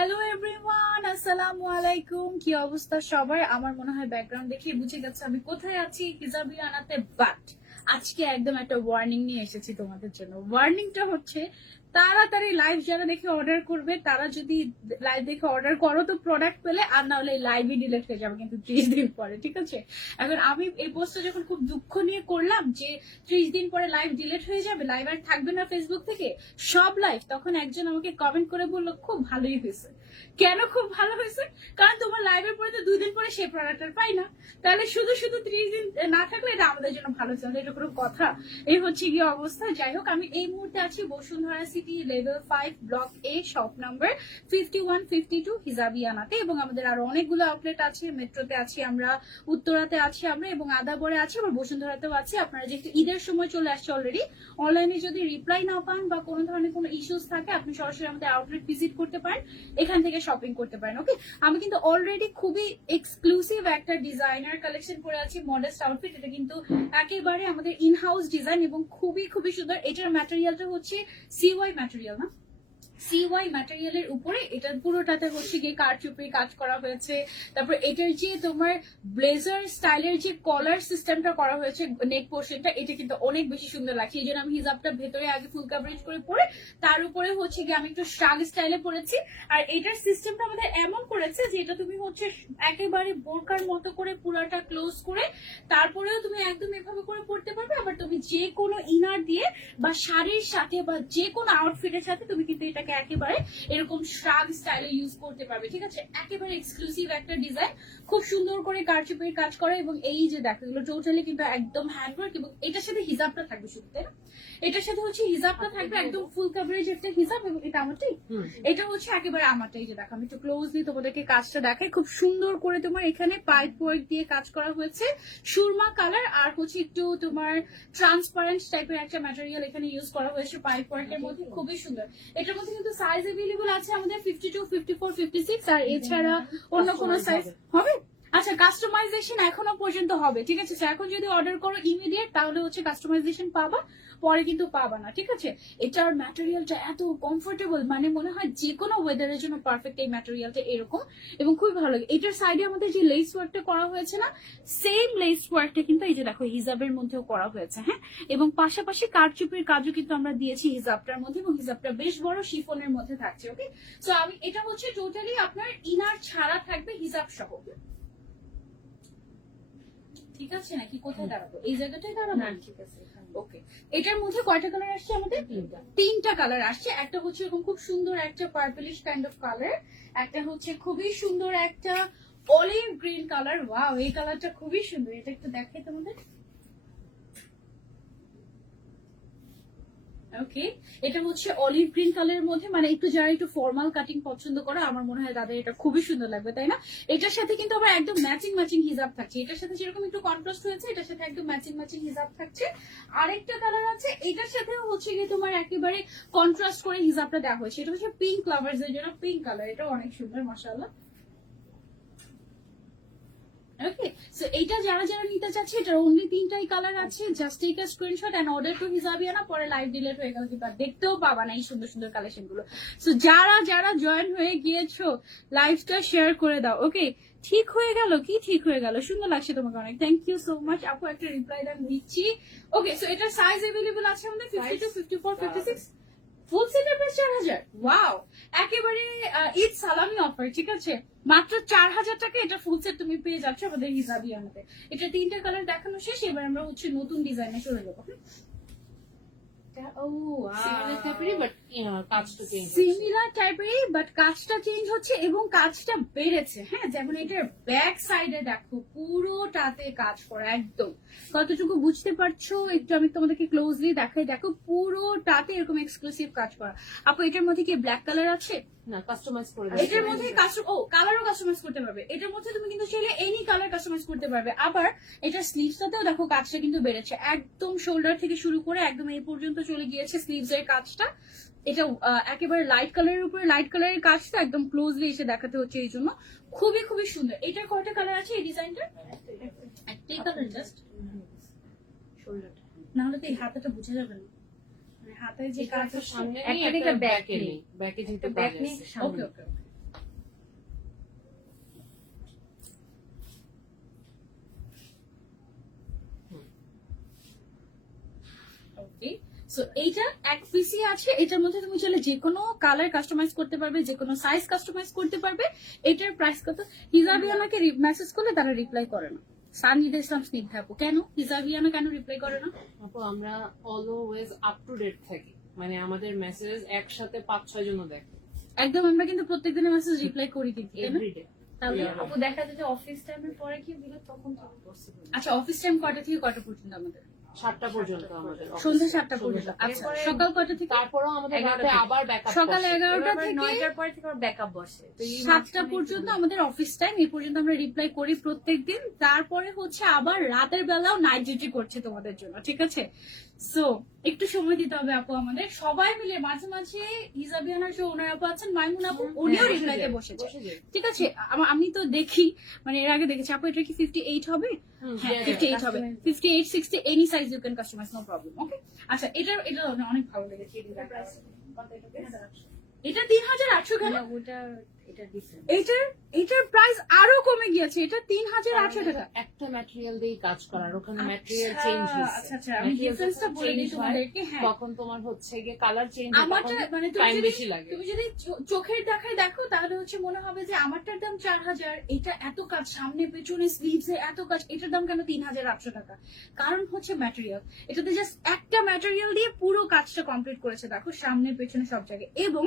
Hello everyone, আসসালামু আলাইকুম। কি অবস্থা সবার? আমার মনে হয় ব্যাকগ্রাউন্ড দেখে বুঝে গেছে আমি কোথায় আছি, হিজাবিয়ানাতে। বাট আজকে একদম একটা ওয়ার্নিং নিয়ে এসেছি তোমাদের জন্য। ওয়ার্নিংটা হচ্ছে তাড়াতাড়ি লাইভ যারা দেখে অর্ডার করবে, তারা যদি লাইভ দেখে অর্ডার করো তো প্রোডাক্ট পেলে, আর না হলে লাইভই ডিলিট হয়ে যাবে কিন্তু 30 দিন পরে, ঠিক আছে? এখন আমি এই পোস্টটা যখন খুব দুঃখ নিয়ে করলাম যে 30 দিন পরে লাইভ ডিলিট হয়ে যাবে, লাইভ আর থাকবে না ফেসবুক থেকে সব লাইভ, তখন একজন আমাকে কমেন্ট করে বললো খুব ভালোই হয়েছে। কেন খুব ভালো হয়েছে? কারণ তোমার লাইভের পরে তো 2 দিন পরে সেই প্রোডাক্ট আর পাই না, তাহলে শুধু শুধু 30 দিন না থাকলে এটা আমাদের জন্য ভালো চলে, এটা কোনো কথা? এই হচ্ছে গিয়ে অবস্থা। যাই হোক, আমি এই মুহূর্তে আছি বসুন্ধরা সিটি লেভেল 5 ব্লক এ, শপ নাম্বার 5152 হিজাবিয়ানাতে, এবং আমাদের আরো অনেকগুলো আউটলেট আছে। মেট্রোতে আছি আমরা, উত্তরাতে আছি আমরা, এবং আদাবরে আছি, আবার বসুন্ধরাতেও আছি। আপনারা যেহেতু ঈদের সময় চলে আসছে অলরেডি, অনলাইনে যদি রিপ্লাই না পান বা কোনো ধরনের কোনো ইস্যুস থাকে, আপনি সরাসরি আমাদের আউটলেট ভিজিট করতে পারেন, এখান থেকে শপিং করতে পারেন। ওকে, আমি কিন্তু অলরেডি খুবই এক্সক্লুসিভ একটা ডিজাইনার কালেকশন পরে আছি, মডেস্ট আউটফিট। এটা কিন্তু একেবারে আমাদের ইন হাউস ডিজাইন এবং খুবই খুবই সুন্দর। এটার ম্যাটেরিয়ালটা হচ্ছে সিওয়াই ম্যাটেরিয়াল, না সিওয়াই ম্যাটেরিয়ালের উপরে এটা পুরোটাতে হচ্ছে গিয়ে কারচুপি কাজ করা হয়েছে। তারপর এটার যে তোমার ব্লেজার স্টাইলের যে কলার সিস্টেমটা করা হয়েছে নেক পোর্শনটা, এটা কিন্তু অনেক বেশি সুন্দর লাগছে। এই জন্য আমি হিজাবটা ভেতরে আগে ফুল কাভারেজ করে পরে তার উপরে হচ্ছে গিয়ে আমি একটু শাগ স্টাইলে পরেছি। আর এটার সিস্টেমটা আমাদের এমন করেছে যে এটা তুমি হচ্ছে একেবারে বোরকার মতো করে পুরাটা ক্লোজ করে তারপরেও তুমি একদম এভাবে করে পড়তে পারবে। আবার তুমি যে কোনো ইনার দিয়ে বা শাড়ির সাথে বা যে কোনো আউটফিটের সাথে তুমি কিন্তু এটাকে একেবারে এরকম শ্রাগ স্টাইলে ইউজ করতে পারবে, ঠিক আছে? একেবারে এক্সক্লুসিভ একটা ডিজাইন, খুব সুন্দর করে কারচুপির কাজ করা, এবং এই যে দেখো এগুলো টোটালি কিন্তু একদম হ্যান্ডওয়ার্ক, এবং এটার সাথে হিজাবটা থাকবে শুধু, তাই না? এটার সাথে হচ্ছে হিজাবটা থাকবে একদম ফুল কভারেজ একটা হিজাব, এবং এটা আমারটাই, এটা হচ্ছে একেবারে আমারটাই। যে দেখো আমি একটু ক্লোজলি তোমাদেরকে কাজটা দেখাই, খুব সুন্দর করে তোমার এখানে পাইপ ওয়ার্ক দিয়ে কাজ করা হয়েছে, সুরমা কালার আর হচ্ছে একটু তোমার ট্রান্সপারেন্ট টাইপের একটা ম্যাটেরিয়াল এখানে ইউজ করা হয়েছে পাইপ ওয়ার্কের মধ্যে, খুবই সুন্দর। এটার মধ্যে কিন্তু সাইজ अवेलेबल আছে আমাদের 52, 54, 56, আর এছাড়া অন্য কোনো সাইজ হবে। আচ্ছা, কাস্টমাইজেশন এখনো পর্যন্ত হবে, ঠিক আছে? এখন যদি অর্ডার করো ইমিডিয়েট, তাহলে হচ্ছে কাস্টমাইজেশন পাবা, পরে কিন্তু পাবা না, ঠিক আছে? এটার ম্যাটেরিয়ালটা এত কমফোর্টেবল, মানে মনে হয় যে কোনো ওয়েদারের জন্য পারফেক্ট এই ম্যাটেরিয়ালটা এরকম, এবং খুবই ভালো লাগে। এটার সাইডে আমাদের যে লেস ওয়ার্কটা করা হয়েছে না, সেম লেস ওয়ার্কটা কিন্তু এই যে দেখো হিজাবের মধ্যেও করা হয়েছে, হ্যাঁ। এবং পাশাপাশি কারচুপির কাজও কিন্তু আমরা দিয়েছি হিজাবটার মধ্যে, এবং হিজাবটা বেশ বড় শিফনের মধ্যে থাকছে। ওকে, সো আমি এটা হচ্ছে টোটালি আপনার ইনার ছাড়া থাকবে হিজাব সহ, ঠিক আছে? নাকি কোথায় দাঁড়াবো? এই জায়গাটায় দাঁড়াবো, ঠিক আছে? ওকে, এটার মধ্যে কয়টা কালার আসছে আমাদের? তিনটা কালার আসছে। একটা হচ্ছে এরকম খুব সুন্দর একটা পার্পলিশ কাইন্ড অফ কালার, একটা হচ্ছে খুবই সুন্দর একটা অলিভ গ্রিন কালার। ওয়াও, এই কালারটা খুবই সুন্দর, এটা একটু দেখাই তোমাদের। ওকে, এটা হচ্ছে অলিভ গ্রিন কালারের মধ্যে, মানে একটু যারা একটু ফর্মাল কাটিং পছন্দ করে আমার মনে হয় তাদের এটা খুবই সুন্দর লাগবে, তাই না? এটার সাথে কিন্তু আবার একদম ম্যাচিং ম্যাচিং হিজাব থাকছে। এটার সাথে যেরকম একটু কন্ট্রাস্ট হয়েছে, এটার সাথে একদম ম্যাচিং ম্যাচিং হিজাব থাকছে। আরেকটা কালার আছে, এটার সাথেও হচ্ছে গিয়ে তোমার একেবারে কন্ট্রাস্ট করে হিজাবটা দেওয়া হয়েছে। এটা হচ্ছে পিঙ্ক লাভার্স এর জন্য পিঙ্ক কালার, এটা অনেক সুন্দর, মাশাআল্লাহ। ওকে, সো এইটা যারা যারা নিতে চাচ্ছে, এটার অনলি তিনটাই কালার আছে। Just take a screenshot and order to Hijabiana, পরে লাইভ ডিলিট হয়ে গেল কিন্তু আর দেখতেও পাবা না এই সুন্দর সুন্দর কালেকশন গুলো। সো যারা যারা জয়েন হয়ে গিয়েছো, লাইভটা শেয়ার করে দাও। ওকে, ঠিক হয়ে গেল, কি ঠিক হয়ে গেল? সুন্দর লাগছে তোমাকে অনেক, থ্যাংক ইউ সো মাচ আপু। একটা রিপ্লাই দেন দিচ্ছি। ওকে, সো এটার সাইজ अवेलेबल আছে আমাদের 52, 54, 56। ফুল সেটের প্রাইস 4000। ওয়াও, একেবারে ঈদ সালামি অফার, ঠিক আছে? মাত্র 4000 টাকা এটা ফুল সেট তুমি পেয়ে যাচ্ছ আমাদের হিজাবিয়ানাতে। এটা তিনটা কালার দেখানো শেষ, এবার আমরা হচ্ছে নতুন ডিজাইনে চলে যাবো। সিমিলার টাইপেরই, বাট কাজটা চেঞ্জ হচ্ছে এবং কাজটা বেড়েছে, হ্যাঁ। যেমন এটার ব্যাক সাইডে দেখো পুরোটাতে কাজ করা, একদম কতটুকু বুঝতে পারছো একটু আমি তোমাদেরকে ক্লোজলি দেখাই। দেখো পুরোটাতে এরকম এক্সক্লুসিভ কাজ করা। আপু এটার মধ্যে কি ব্ল্যাক কালার আছে? না, কাস্টমাইজ করে এটার মধ্যে কালারও কাস্টমাইজ করতে পারবে। এটার মধ্যে তুমি কিন্তু চাইলে এনি কালার কাস্টমাইজ করতে পারবে। আবার এটার স্লিভসটাতেও দেখো কাজটা কিন্তু বেড়েছে, একদম শোল্ডার থেকে শুরু করে একদম এই পর্যন্ত চলে গিয়েছে স্লিভস এর কাজটা। এটা একেবারে লাইট কালারের উপরে লাইট কালারের কাজটা একদম ক্লোজলি এসে দেখাতে হচ্ছে, এই জন্য খুবই খুবই সুন্দর। এটার কয়টা কালার আছে এই ডিজাইনটা? একটাই কালার জাস্ট, শোল্ডারটা না হলে তো এই হাতাটা বোঝা যাবে না, মানে হাতের যে কাজ সামনে একটা ব্যাক ব্যাকে যেতে ব্যাক পারে। নেই। ওকে ওকে, সো এইটা এক পিসই আছে, এটার মধ্যে তুমি চাইলে যে কোনো কালার কাস্টমাইজ করতে পারবে, যে কোনো সাইজ কাস্টমাইজ করতে পারবে। এটার প্রাইস কত? হিজাবিয়ানাকে মেসেজ করলে তারা রিপ্লাই করে না। সানজিদা ইসলাম স্নিগ্ধা আপু, কেন হিজাবিয়ানা কেন রিপ্লাই করে না? আপু আমরা অলওয়েজ আপ টু ডেট থাকি, মানে আমাদের মেসেজ একসাথে 5-6 জন দেখে একদম, আমরা কিন্তু প্রত্যেকদিনের মেসেজ রিপ্লাই করি কিন্তু, তাই না? এভরিডে। তাহলে আপু দেখা যায় যে অফিস টাইমের পরে কি দিলে তখন তো পসিবল। আচ্ছা, অফিস টাইম কটা থেকে কটা পর্যন্ত আমাদের? 7টা পর্যন্ত আমাদের office। সন্ধ্যা 7টা পর্যন্ত। সন্ধ্যা আচ্ছা, 7টা। সকাল কটা থেকে? তারপরেও আমাদের 11টা রাতে থেকে। আবার ব্যাকআপ সকাল 11টা থেকে 9টার পরে থেকে ব্যাকআপ বসে, তো এই 7টা মাঝখানে পর্যন্ত আমাদের অফিস টাইম। এই পর্যন্ত আমরা রিপ্লাই করি প্রত্যেকদিন। তারপরে হচ্ছে আবার রাতের বেলাও নাইট ডিউটি করছে তোমাদের জন্য, ঠিক আছে? সো একটু সময় দিতে হবে আপু আমাদের। সবাই মিলে মাঝে মাঝে হিজাবিয়ানার যে ওনার আপু আছেন, মাইমুন আপু, উনিও বসে রিপ্লাইতে যায়, বসেছে, বসে যায়। ঠিক আছে? আমি তো দেখি, মানে এর আগে দেখেছি। আপু এটা কি 58 হবে? হ্যাঁ, yeah, 58 হবে। 58, 60 any size you can customise, no problem. Okay, আচ্ছা, এটা অনেক ভালো লেগেছে। এটা 3800 কেন? না, ওটা এটা ডিফারেন্ট। এটার প্রাইস আরো কমে গিয়েছে। এটা 3800 টাকা। একটা ম্যাটেরিয়াল দিয়ে কাজ করার, ওখানে ম্যাটেরিয়াল আচ্ছা, চেঞ্জ আচ্ছা, আচ্ছা, আমি ডিফারেন্সটা বলে দিই তোমাদেরকে। হ্যাঁ, তখন তোমার হচ্ছে গিয়ে কালার চেঞ্জ আমারটা মানে টাইম বেশি লাগে। তুমি যদি চোখের দেখায় দেখো, তাহলে হচ্ছে মনে হবে যে আমারটার দাম 4000, এটা এত কাজ, সামনে পেছনে স্লিভসে এত কাজ, এটার দাম কেন 3800 টাকা? কারণ হচ্ছে ম্যাটেরিয়াল। এটাতে জাস্ট একটা ম্যাটেরিয়াল দিয়ে পুরো কাজটা কমপ্লিট করেছে, দেখো সামনে পেছনে সব জায়গায়। এবং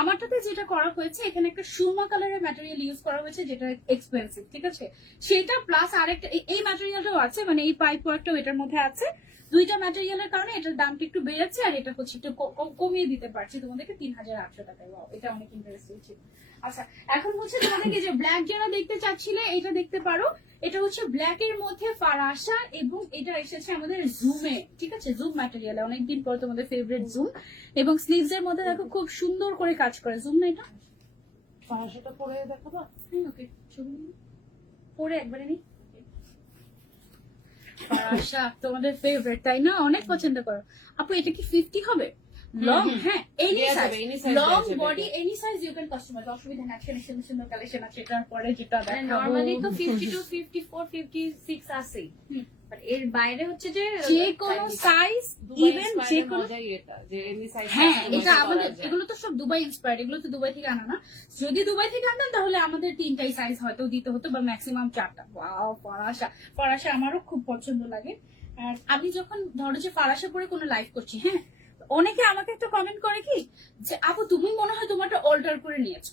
আমারটাতে যেটা করা হয়েছে, এখানে একটা সুরমা কালারের ম্যাটেরিয়াল ইউজ করা হয়েছে, যেটা এক্সপেন্সিভ, ঠিক আছে? সেটা প্লাস আরেকটা এই ম্যাটেরিয়ালটাও আছে, মানে এই পাইপ ওয়ার্কটাও এটার মধ্যে আছে। দুইটা ম্যাটেরিয়ালের কারণে এটার দামটা একটু বেড়েছে, আর এটা হচ্ছে একটু কমিয়ে দিতে পারছি তোমাদেরকে 3800 টাকায়। এটা অনেক ইন্টারেস্টিং ছিল। আচ্ছা, এখন হচ্ছে তোমাদেরকে যে ব্ল্যাক যারা দেখতে চাচ্ছিলে, এটা দেখতে পারো। এটা হচ্ছে ব্ল্যাক এর মধ্যে ফারাসা, এবং এটা এসেছে আমাদের জুমে, ঠিক আছে? জুম ম্যাটেরিয়ালে, অনেকদিন পর তোমাদের ফেভারিট জুম। এবং স্লিভস এর মধ্যে দেখো খুব সুন্দর করে কাজ করে। জুম না এটা? সমস্যাটা পরে দেখাবো। ওকে, পরে একবারে নি। ফারাসা তোমাদের ফেভারিট, তাই না? অনেক পছন্দ করো আপু। এটা কি 50 হবে? লং? হ্যাঁ, এনি দেয়া সাইজ, যাবে, any size লং দেয়া যাবে। Body any size you can customize. অসুবিধা নেই, আজকে সুন্দর সুন্দর কালেকশন আছে। এটার পরে যেটা দেখাবো, নরমালি তো 52, 54, 56 আছে, বাট এর বাইরে হচ্ছে যে যে কোনো সাইজ, ইভেন যে কোনো, মজাই এটা যে এমনি সাইজ। হ্যাঁ, এটা আমাদের, এগুলো তো সব দুবাই ইন্সপায়ার্ড, এগুলো তো দুবাই থেকে আনা না। যদি দুবাই থেকে আনতাম তাহলে আমাদের 3টাই সাইজ হয়তো দিতে হতো, বা ম্যাক্সিমাম 4টা। ওয়াও, ফরাসা, ফরাসা আমারও খুব পছন্দ লাগে। আর আমি যখন ধরো যে ফরাসা পরে কোনো লাইভ করছি, হ্যাঁ, অনেকে আমাকে একটা কমেন্ট করে কি, যে আপু তুমি মনে হয় তোমারটা অল্টার করে নিয়েছো।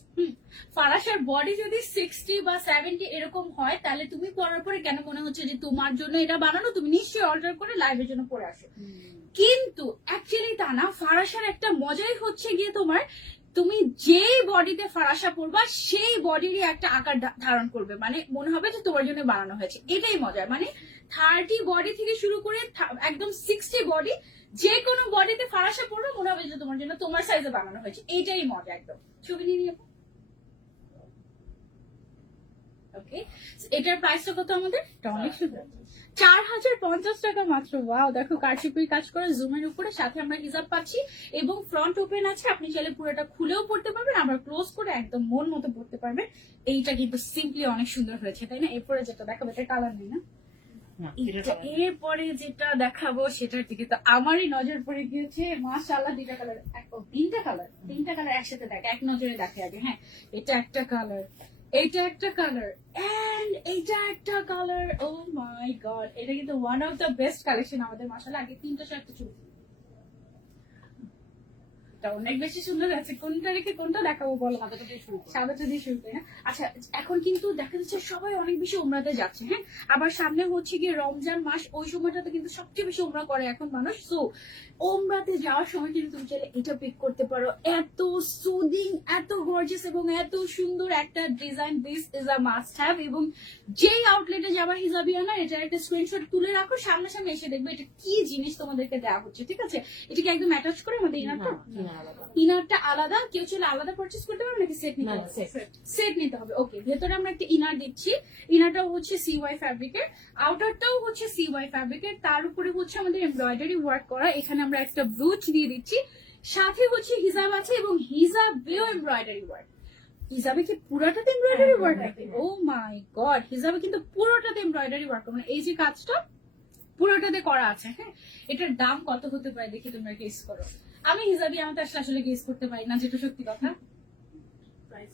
ফারাসার বডি যদি 60 বা 70 এরকম হয়, তাহলে তুমি পরার পরে কেন মনে হচ্ছে যে তোমার জন্য এটা বানানো, তুমি নিশ্চয়ই অল্টার করে লাইভের জন্য পরে আসো। কিন্তু অ্যাকচুয়ালি তা না। ফারাসার একটা মজাই হচ্ছে গিয়ে তোমার, তুমি যেই বডিতে ফারাসা পরবা সেই বডিরই একটা আকার ধারণ করবে, মানে মনে হবে যে তোমার জন্য বানানো হয়েছে। এটাই মজা, মানে 30 বডি থেকে শুরু করে একদম 60 বডি, যে কোনো বডিতে ফারাসা পরবে মনে হবে যে তোমার জন্য তোমার সাইজে বানানো হয়েছে। এইটাই মজা একদম। ছবি নিয়ে নিয়ে ওকে। এটার প্রাইসটা কত আমাদের? এটা অনেক সুন্দর, 4050 টাকা মাত্র। ওয়াও, দেখো কারচুপির কাজ করে জুমের উপরে, সাথে আমরা হিজাব পাচ্ছি, এবং ফ্রন্ট ওপেন আছে। আপনি চাইলে পুরোটা খুলেও পড়তে পারবেন, আবার ক্লোজ করে একদম মন মতো পড়তে পারবেন। এইটা কিন্তু সিম্পলি অনেক সুন্দর হয়েছে, তাই না? এরপরে যেটা দেখাবো, এটা কালার নেই না? এরপরে যেটা দেখাবো সেটার দিকে তো আমারই নজর পড়ে গিয়েছে। মাশাআল্লাহ, 2টা কালার, 3টা কালার একসাথে দেখ, এক নজরে দেখে আগে। হ্যাঁ, এটা একটা কালার, এটা একটা কালার, এন্ড এটা একটা কালার। ও মাই গড, এটা কিন্তু one of the best collection আমাদের। মাশাআল্লাহ, আগে 3টা শার্ট চুল, এটা অনেক বেশি সুন্দর আছে। কোনটা রেখে কোনটা দেখাবো বলো? সাদাটা দিয়ে শুরু করি না? আচ্ছা, এখন কিন্তু দেখা যাচ্ছে সবাই অনেক বেশি উমরাতে যাচ্ছে। হ্যাঁ, আবার সামনে হচ্ছে গিয়ে রমজান মাস, ওই সময়টাতে কিন্তু সবচেয়ে বেশি উমরা করে এখন মানুষ। সো উমরাতে যাওয়ার সময় কিন্তু তুমি চাইলে এটা পিক করতে পারো। এত সুদিং, এত গর্জিয়াস এবং এত সুন্দর একটা design. This is a must have. এবং যেই আউটলেটে যাবার হিজাবিয়ানা, এটার একটা স্ক্রিনশট তুলে রাখো, সামনাসামনি এসে দেখবে এটা কি জিনিস তোমাদেরকে দেওয়া হচ্ছে, ঠিক আছে? এটাকে একদম অ্যাটাচ করে আমাদের ইনারটা আলাদা। কেউ চাইলে আলাদা পারচেস করতে পারবে, নাকি সেট নিতে হবে? সেট নিতে হবে। ওকে, ভেতরে আমরা একটা ইনার দিচ্ছি। ইনারটাও হচ্ছে সিওয়াই ফ্যাব্রিকের, আউটারটাও হচ্ছে সিওয়াই ফ্যাব্রিকের, তার উপরে হচ্ছে আমাদের এমব্রয়ডারি ওয়ার্ক করা। এখানে আমরা একটা ব্রুচ দিয়ে দিচ্ছি, সাথে হচ্ছে হিজাব আছে, এবং হিজাবেও এমব্রয়ডারি ওয়ার্ক। হিজাবে কি পুরোটাতে এমব্রয়ডারি ওয়ার্ক নাকি? ও মাই গড, হিজাবে কিন্তু পুরোটাতে এমব্রয়ডারি ওয়ার্ক। মানে এই যে কাজটা, পুরোটাতে করা আছে। হ্যাঁ, এটার দাম কত হতে পারে দেখি তোমরা গেস করো। আমি হিসাবে আমাদের আসলে গেস করতে পারি না, যেটা সত্যি কথা। প্রাইস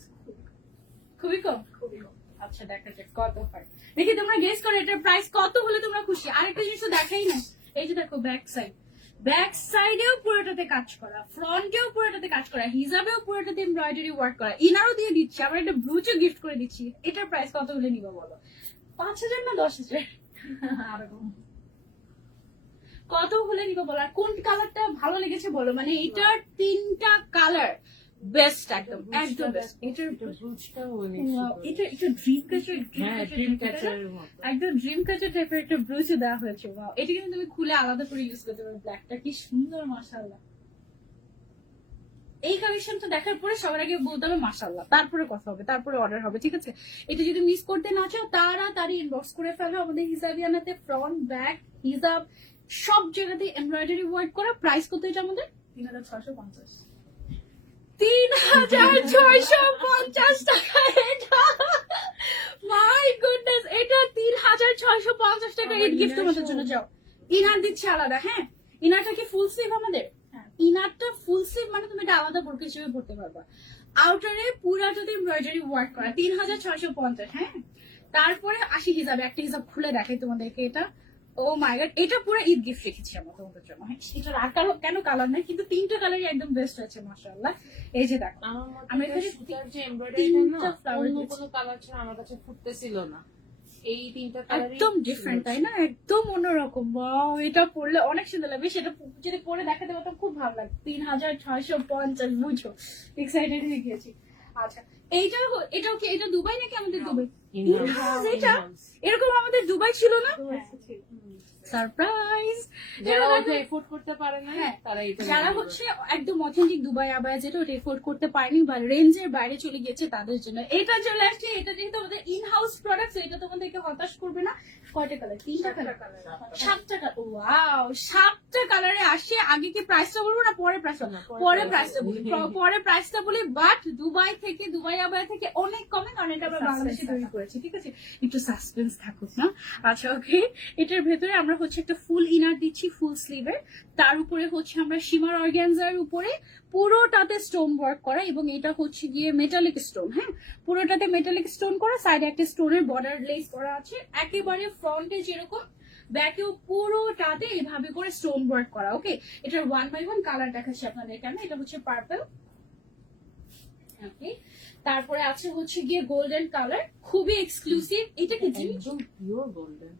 খুবই কম। খুবই কম। আচ্ছা দেখা যাক কত হয়, দেখি তোমরা গেস করো এটার প্রাইস কত হলে তোমরা খুশি। আরেকটা জিনিস তো দেখাই না, এই যে দেখো ব্যাক সাইডেও পুরোটাতে কাজ করা, ফ্রন্টেও পুরোটাতে কাজ করা, হিজাবেও পুরোটাতে এমব্রয়ডারি ওয়ার্ক করা, ইনারও দিয়ে দিচ্ছি, আবার একটা ব্রুচও গিফট করে দিচ্ছি। এটার প্রাইস কত হলে নিবা বলো? 5,000 না 10,000? আরো কম। কত হলে নিবা বলো? আর কোন কালারটা ভালো লেগেছে বলো? মানে এটার 3টা কালার বেস্ট, একদম একদম বেস্ট। এটার ব্রুচটাও অনেক Wow, সুন্দর। এটা ড্রিম ক্যাচার, হ্যাঁ, ড্রিম ক্যাচারের মতো। একদম ড্রিম ক্যাচার টাইপের একটা ব্রুচ দেওয়া হয়েছে। Wow, এটা কিন্তু তুমি খুলে আলাদা করে ইউজ করতে পারো। ব্ল্যাকটা কি সুন্দর, মাশাআল্লাহ। এই কালেকশনটা দেখার পরে সবার আগে বলতে হবে মাশাআল্লাহ, তারপরে কথা হবে, তারপরে অর্ডার হবে, ঠিক আছে? এটা যদি মিস করতে না চাও তাড়াতাড়ি ইনবক্স করে ফেলো আমাদের হিজাবিয়ানাতে। ফ্রন্ট ব্যাক হিজাব সব জায়গাতে এমব্রয়ডারি ওয়ার্ক করা। প্রাইস কত এটা আমাদের? 3,650। 3,650 টাকা এটা। মাই গুডনেস, এটা 3,650 টাকা। এই গিফট তোমাদের জন্য যাও। ইনার দিচ্ছে আলাদা। হ্যাঁ, ইনারটা কি ফুল স্লিভ আমাদের? হ্যাঁ। ইনারটা ফুল স্লিভ, মানে তুমি এটা আলাদা বোরকা হিসেবে পড়তে পারবা। আউটারে পুরা যদি এমব্রয়ডারি ওয়ার্ক করা, 3,650। হ্যাঁ, তারপরে আসি হিসাবে, একটা হিসাব খুলে দেখাই তোমাদেরকে। এটা ও মাই গড, এটা পুরো ঈদ গিফট রেখেছি আমরা তোমাদের জন্য। হ্যাঁ, এটার আর কেন কালার নাই, কিন্তু 3টা কালারই একদম বেস্ট হয়েছে মাশাআল্লাহ। এই যে দেখো, আমার মতে আমরা এটা এখানে সুতার যে এমব্রয়ডারিটা না, 3টা flower অন্য দিয়েছি। কোনো কালার ছাড়া আমার কাছে ফুটতেছিল না। এই 3টা কালারই একদম ডিফারেন্ট, তাই না? একদম অন্যরকম। ওয়াও, এটা পরলে অনেক সুন্দর লাগবে। সেটা যদি পরে দেখাতে পারতাম খুব ভালো লাগতো। 3,650, বুঝো এক্সাইটেড হয়ে গেছি। আচ্ছা, এটাও কি, এটা দুবাই নাকি আমাদের? দুবাই। In-house, এটা এরকম আমাদের দুবাই ছিল না? সারপ্রাইজ। যারা ওটা এফোর্ড করতে পারে না হ্যাঁ, তারা এটা যারা নিয়ে হচ্ছে একদম অথেন্টিক দুবাই আবায়া, যেটা ওটা এফোর্ড করতে পারেনি বা রেঞ্জের বাইরে চলে গিয়েছে তাদের জন্য এটা চলে আসছে। এটা যেহেতু আমাদের ইন হাউস প্রোডাক্ট, এটা তোমাদেরকে হতাশ করবে না। কয়টা কালার? 3টা কালার, 7টা কালার। ওয়াও, 7টা কালারে আসে। আগে কি প্রাইসটা বলবো না পরে প্রাইসটা? পরে প্রাইসটা বলি, পরে প্রাইসটা বলি। বাট দুবাই আবায়া থেকে অনেক কমে, কারণ এটা আমরা বাংলাদেশে তৈরি করেছি, ঠিক আছে? একটু সাসপেন্স থাকুক না। আচ্ছা ওকে, এটার ভেতরে আমরা হচ্ছে একটা ফুল ইনার দিচ্ছি, ফুল স্লিভের। তার উপরে হচ্ছে আমরা সীমার অর্গানজার উপরে পুরোটাতে স্টোন ওয়ার্ক করা, এবং এটা হচ্ছে গিয়ে মেটালিক স্টোন। হ্যাঁ, পুরোটাতে মেটালিক স্টোন করা, সাইডে একটা স্টোনের বর্ডার লেস করা আছে। একেবারে ফ্রন্টে যেরকম, ব্যাকেও পুরোটাতে এভাবে করে স্টোন ওয়ার্ক করা। ওকে, এটার 1 by 1 কালার দেখাচ্ছি আপনাদের এখানে। এটা হচ্ছে পার্পল। ওকে, তারপরে আছে হচ্ছে গিয়ে গোল্ডেন কালার, খুবই এক্সক্লুসিভ। এটা কি জিনিস? একদম পিওর গোল্ডেন।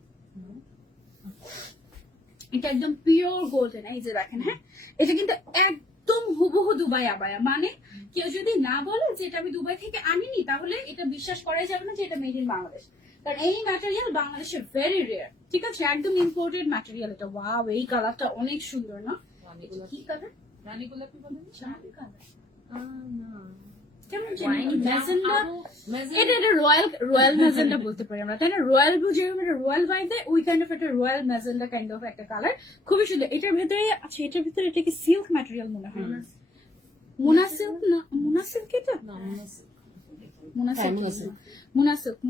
এটা একদম পিওর গোল্ডেন। এই যে দেখেন, হ্যাঁ, এটা কিন্তু একদম হুবহু দুবাই আবায়া। মানে কেউ যদি না বলে যে এটা আমি দুবাই থেকে আনিনি, তাহলে এটা বিশ্বাস করাই যাবে না যে এটা মেড ইন বাংলাদেশ। কারণ এই ম্যাটেরিয়াল বাংলাদেশে ভেরি রেয়ার, ঠিক আছে? একদম ইম্পোর্টেড ম্যাটেরিয়াল এটা। ওয়াও, এই কালারটা অনেক সুন্দর না? কি কালার? রানী গোলাপি বলেন? জানি কালার না, কেমন জানি ম্যাজেন্ডা। Magenta- এটা রয়্যাল ম্যাজেন্ডা বলতে পারি আমরা, তাই না? রয়্যাল ব্লু যেরকম একটা রয়্যাল ভাইব দেয়, ওই কাইন্ড অফ একটা রয়্যাল ম্যাজেন্ডা কাইন্ড অফ একটা কালার, খুবই সুন্দর। এটার ভেতরে আচ্ছা, এটার ভিতরে এটা কি সিল্ক ম্যাটেরিয়াল মনে হয়? মোনা সিল্ক না? মোনা সিল্ক এটা? না, মনে আছে। মোনা হ্যাঁ, সিল্ক।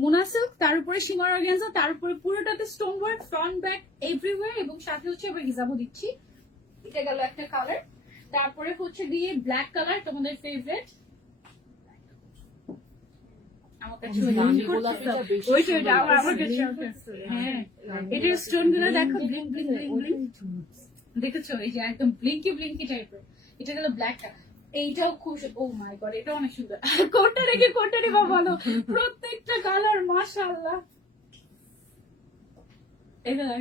মোনা সিল্ক, তার উপরে সীমার অর্গানজা, তার উপরে পুরোটাতে stone work, front back everywhere, এবং সাথে হচ্ছে আবার হিজাবও দিচ্ছি। এটা গেল একটা কালার। তারপরে হচ্ছে দিয়ে ব্ল্যাক কালার, তোমাদের ফেভারিট। আমার কাছে রানী গোলাপিটা বেশি ওইটা সুন্দর আমার লাগছে। কাছে। হ্যাঁ, এটার স্টোন গুলো দেখো, ব্লিং ব্লিং ব্লিং ব্লিং, দেখেছো? এই যে একদম ব্লিঙ্কি টাইপের। এটা গেল ব্ল্যাকটা। এইটাও খুব, ও মাই গড, এটা অনেক সুন্দর। কোনটা রেখে কোনটা নিবা বলো? প্রত্যেকটা কালার মাশাআল্লাহ।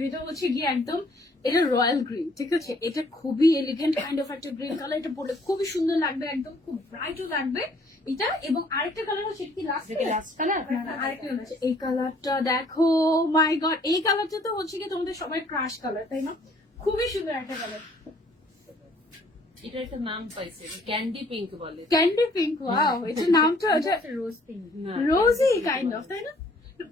এটা হচ্ছে গিয়ে একদম, এটা রয়্যাল গ্রিন, ঠিক আছে? এটা খুবই এলিগেন্ট কাইন্ড অফ একটা গ্রিন কালার। এটা পরলে খুবই সুন্দর লাগবে, একদম খুব ব্রাইটও লাগবে এটা। এবং আরেকটা কালার হচ্ছে কি লাস্ট কালার, আরেকটা হচ্ছে এই কালারটা দেখো, মাই গড, এই কালারটা তো হচ্ছে কি তোমাদের সবাই ক্রাশ কালার, তাই না? খুবই সুন্দর একটা কালার। এটা একটা নাম পাইছে, ক্যান্ডি পিঙ্ক বলে। Candy pink. ওয়াও, এটা নামটা রোজ পিঙ্ক। না, রোজি কাইন্ড অফ, তাই না?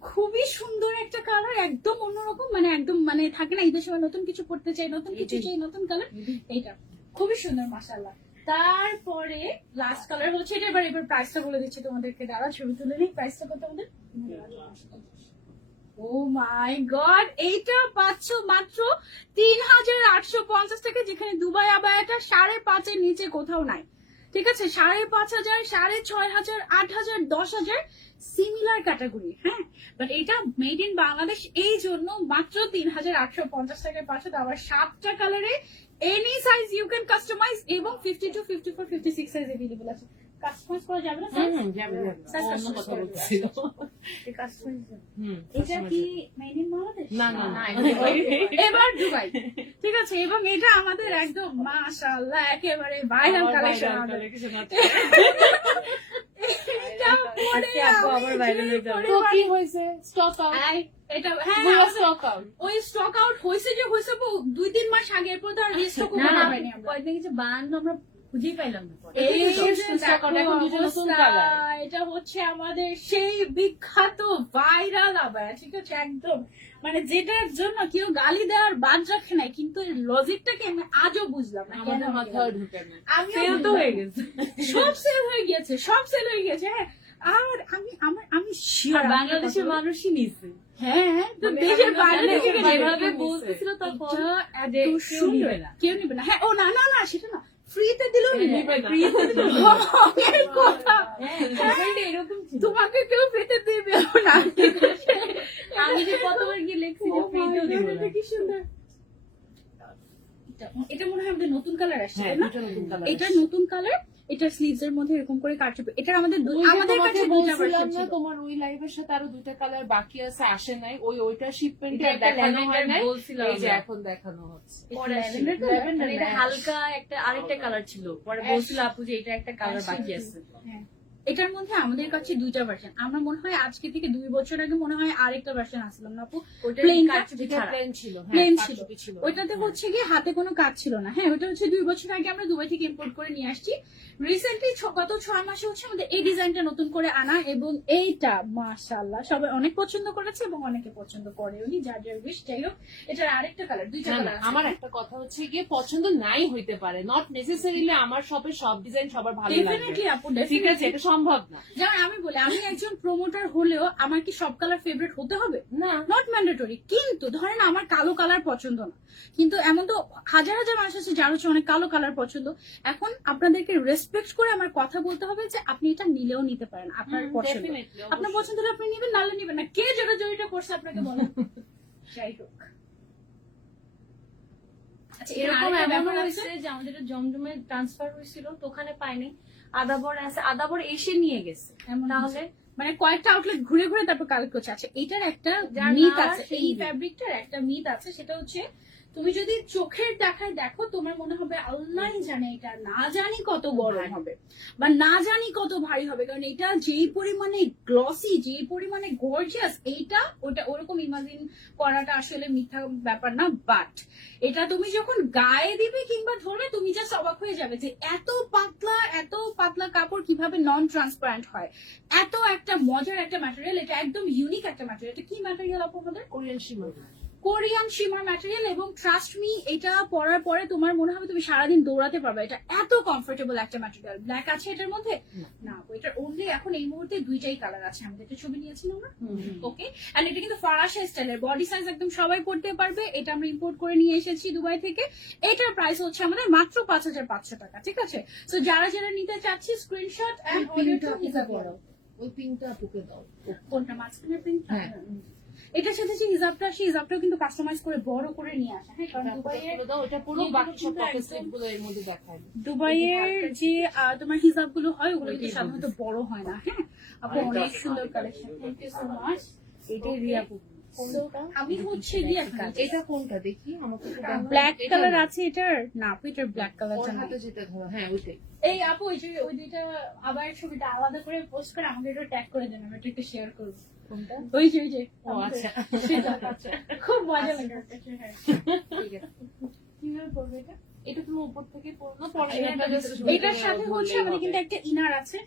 খুবই সুন্দর একটা কালার, একদম অন্যরকম। মানে একদম, মানে থাকে না ঈদের সময় নতুন কিছু পড়তে চাই, নতুন কিছু চাই, নতুন কালার। এইটা খুবই সুন্দর মাশাআল্লাহ। তারপরে লাস্ট কালার হচ্ছে এটা। এবার প্রাইসটা বলে দিচ্ছি তোমাদেরকে, দাঁড়া ছবি তুলে নিই। প্রাইসটা কত আমাদের? ও মাই গড, এইটা পাচ্ছ মাত্র ৩,৮৫০ টাকা, যেখানে দুবাই আবায়াটা ৫,৫০০ নিচে কোথাও নাই। ঠিক আছে, ৫,৫০০, ৬,৫০০, ৮,০০০, ১০,০০০ সিমিলার ক্যাটাগরি। হ্যাঁ, বাট এটা মেড ইন বাংলাদেশ, এই জন্য মাত্র ৩,৮৫০ টাকায় পাচ্ছ। আবার 7টা কালারে, any size you can customize, এবং 52, 54, 56 সাইজ এভেলেবল আছে। কাস্টমাইজ করা যাবে না size? Size অন্য customize কথা করা বলছিল। যাবে। কাস্টমাইজ হুম, এটা কি মেড ইন বাংলাদেশ? না, না, না। এবার দুবাই। ঠিক আছে, এবং এটা আমাদের একদম মাশাআল্লাহ একেবারে ভাইরাল আবার কালেকশন। viral collection আছে। এটা পরে আজকে আপু আমি আবার viral হয়ে যে যাবে। তো কি হয়েছে? Stock out? এটা হ্যাঁ পুরো stock out? ওই স্টক আউট হয়েছে যে হয়েছে 2-3 মাস আগে, এরপর তো আর রিস্টক না করতে না পারিনি আমরা। কয়েকদিন কিছু বানানো আমরা খুঁজেই পাইলাম না পরে। এই যে stock out, দেখো এখন দুটো নতুন অবস্থা, colour। এটা হচ্ছে আমাদের সেই বিখ্যাত ভাইরাল আবায়া। ঠিক আছে, একদম মানে যেটার জন্য কেউ গালি দেওয়ার বাদ রাখে নাই, কিন্তু এর লজিকটাকে আমি আজও বুঝলাম না। আমাদের কেন মাথায় ঢুকে না। আমিও Sale তো বুঝলাম হয়ে না। গেছে। সব সেল হয়ে গিয়েছে, সব সেল হয়ে গেছে। হ্যাঁ, আর আমি আর শিওর বাংলাদেশের মানুষই নিছে। হ্যাঁ, তো মানে দেশের আমরা বাইরে জানি থেকে যে যেভাবে যেভাবে নিছে। বলতেছিল তখন এটা যে এত কেউ সুন্দর, নিবে না। কেউ নিবে না। হ্যাঁ, ও না না না, সেটা না, ফ্রিতে দিলেও নিবে নিবে না। Free তে দিল। এর কথা। হ্যাঁ, মোবাইলটা এরকম ছিল। তোমাকে কেউ ফ্রিতে দিবে না। আমি যে কতবার গিয়ে লেখছি যে Oh my ফ্রিতেও দিব God, না। এটা কি সুন্দর। এটা মনে হয় আমাদের নতুন কালার আসছে, হ্যাঁ, তাই না? দুটো নতুন colour এটা আসছে। নতুন কালার, এটা স্লিভস এর মধ্যে এরকম করে কাটবে। এটা আমাদের ওই যে আমাদের তোমাকে কাছে দুইটা বলছিলাম ভার্সন না, ছিল। তোমার ওই লাইভের সাথে আরো 2টা কালার বাকি আছে, আসে নাই। ওইটা শিপমেন্ট এটা একটা দেখানো হয় lavender নাই। বলছিলাম এই যে আমরা। এখন দেখানো হচ্ছে। পরে আসছে। lavender color? মানে এটা Ash. হালকা একটা আরেকটা কালার ছিল, পরে Ash. বলছিল আপু যে এটা একটা কালার Ash বাকি এর আছে। হ্যাঁ। এটার মধ্যে আমাদের কাছে দুইটা ভার্সন। আমরা মনে হয় আজকে থেকে 2 বছর আগে মনে হয় আরেকটা ভার্সন আসলাম না আপু, ওটা Plain কাটছুটি যেটা ছাড়া। প্লেন ছিল, হ্যাঁ, প্লেন ছিল। কাটছুটি ছিল। ওইটাতে হচ্ছে কি হাতে কোনো কাজ ছিল না। হ্যাঁ, ওটা হচ্ছে 2 বছর আগে আমরা দুবাই থেকে ইম্পোর্ট করে নিয়ে আসছি। রিসেন্টলি গত 6 মাসে হচ্ছে আমাদের এই ডিজাইনটা নতুন করে আনা, এবং এইটা মাশাআল্লাহ সবাই অনেক পছন্দ করেছে এবং অনেকে পছন্দ করেও নি, যার যার উইশ। যাই হোক, এটার আরেকটা কালার, দুইটা না, না, কালার আমার একটা কথা হচ্ছে গিয়ে পছন্দ নাই হইতে পারে, নট নেসেসারিলি আমার শপের সব ডিজাইন সবার ভালো লাগবে। ডেফিনেটলি আপু, ঠিক আছে, ডেফিনেটলি। এটা সম্ভব না। যেমন আমি বলি, আমি একজন প্রমোটার হলেও আমার কি সব কালার ফেভারিট হতে হবে? না, নট ম্যান্ডেটরি। কিন্তু ধরেন আমার কালো কালার পছন্দ না, কিন্তু এমন তো হাজার হাজার মানুষ আছে যার হচ্ছে অনেক কালো কালার পছন্দ। এখন আপনাদেরকে রেসপেক্ট করে আমার কথা বলতে হবে যে আপনি এটা নিলেও নিতে পারেন, আপনার পছন্দ। definitely, আপনার অবশ্যই। পছন্দ হলে আপনি নিবেন, নাহলে নিবেন না। কে জোরাজোরিটা করছে আপনাকে বলেন? যাই হোক, আচ্ছা, এরকম এরকম আরেকটা এমন ব্যাপার আছে। হয়েছে যে আমাদের জমজমে ট্রান্সফার হয়েছিল, তো ওখানে পাইনি। আদাবর আছে, আদাবর এসে নিয়ে গেছে। এমন তাহলে মানে কয়েকটা আউটলেট ঘুরে ঘুরে তারপর কালেক্ট করছে। আচ্ছা, এটার একটা যার মিথ না আছে, সেই এই নিবে। ফ্যাব্রিকটার একটা মিথ আছে, সেটা হচ্ছে তুমি যদি চোখের দেখায় দেখো, তোমার মনে হবে আল্লাহ জানে এটা না জানি কত গরম হবে বা না জানি কত ভারী হবে, কারণ এটা যেই পরিমাণে গ্লসি, যেই পরিমাণে গর্জিয়াস, এইটা ওটা ওরকম ইমাজিন করাটা আসলে মিথ্যা ব্যাপার না। বাট এটা তুমি যখন গায়ে দিবে কিংবা ধরবে, তুমি জাস্ট অবাক হয়ে যাবে যে এত পাতলা কাপড় কিভাবে নন ট্রান্সপারেন্ট হয়। এত একটা মজার একটা ম্যাটেরিয়াল, এটা একদম ইউনিক একটা ম্যাটেরিয়াল। এটা কি ম্যাটেরিয়াল আপু আমাদের? Korean shimmer. Korean shimmer material, এবং ট্রাস্ট মি, এটা পরার পরে তোমার মনে হবে তুমি সারাদিন দৌড়াতে পারবে। এটা এত কমফোর্টেবল একটা ম্যাটেরিয়াল। ব্ল্যাক আছে এটার মধ্যে? না, এটার অনলি এখন এই মুহূর্তে দুইটাই কালার আছে। আমাদের একটা ছবি নিয়েছিলাম না, ওকে। এন্ড এটা কিন্তু ফরাসা স্টাইলের, বডি সাইজ একদম সবাই পড়তে পারবে। এটা আমরা ইম্পোর্ট করে নিয়ে এসেছি দুবাই থেকে। এটার প্রাইস হচ্ছে আমাদের মাত্র 5,500 টাকা। ঠিক আছে, সো যারা যারা নিতে চাচ্ছি স্ক্রিনশট এন্ড অর্ডার টু হিসাব করো। ওই পিঙ্কটা আপুকে দাও। কোনটা, মাঝখানের প্রিন্ট? হ্যাঁ। এটার সাথে যে হিজাবটা আসে, হিজাবটাও কিন্তু কাস্টমাইজ করে বড় করে নিয়ে আসা। হ্যাঁ, কারণ দুবাইয়ের দাও, এটা পুরো এইগুলো বাকি সব কিন্তু পকেট একদম- স্লিপগুলো এর মধ্যে দেখায়। দুবাইয়ের যে তোমার হিজাব গুলো হয়, ওগুলো কিন্তু সাধারণত বড় হয় না। হ্যাঁ আপু, অনেক সুন্দর collection, thank you so much. এটাই রিয়া আপু। আমি হচ্ছে গিয়ে এটা কোনটা দেখি, আমাকে একটু দেখাও। ব্ল্যাক এটা কালার না। আছে এটার, না আপু এটার ব্ল্যাক কালারটা ওর না। হাতে যেটা ধরো, হ্যাঁ ওইটাই। এই আপু, ওই দুইটা আবার ছবিটা আলাদা করে পোস্ট করে আমাকে এটা ট্যাগ করে দেন, আমি এটা একটু শেয়ার করবো। কোনটা? ওই যে ও আচ্ছা। সেটা, আচ্ছা, খুব মজা লাগে। হ্যাঁ, ঠিক আছে। কিভাবে করবে এটা? এটা তুমি উপর থেকে পড়ো না, পরে এটা- এটা just এটার সাথে ধরলেই হচ্ছে আমাদের হবে। কিন্তু একটা ইনার আছে।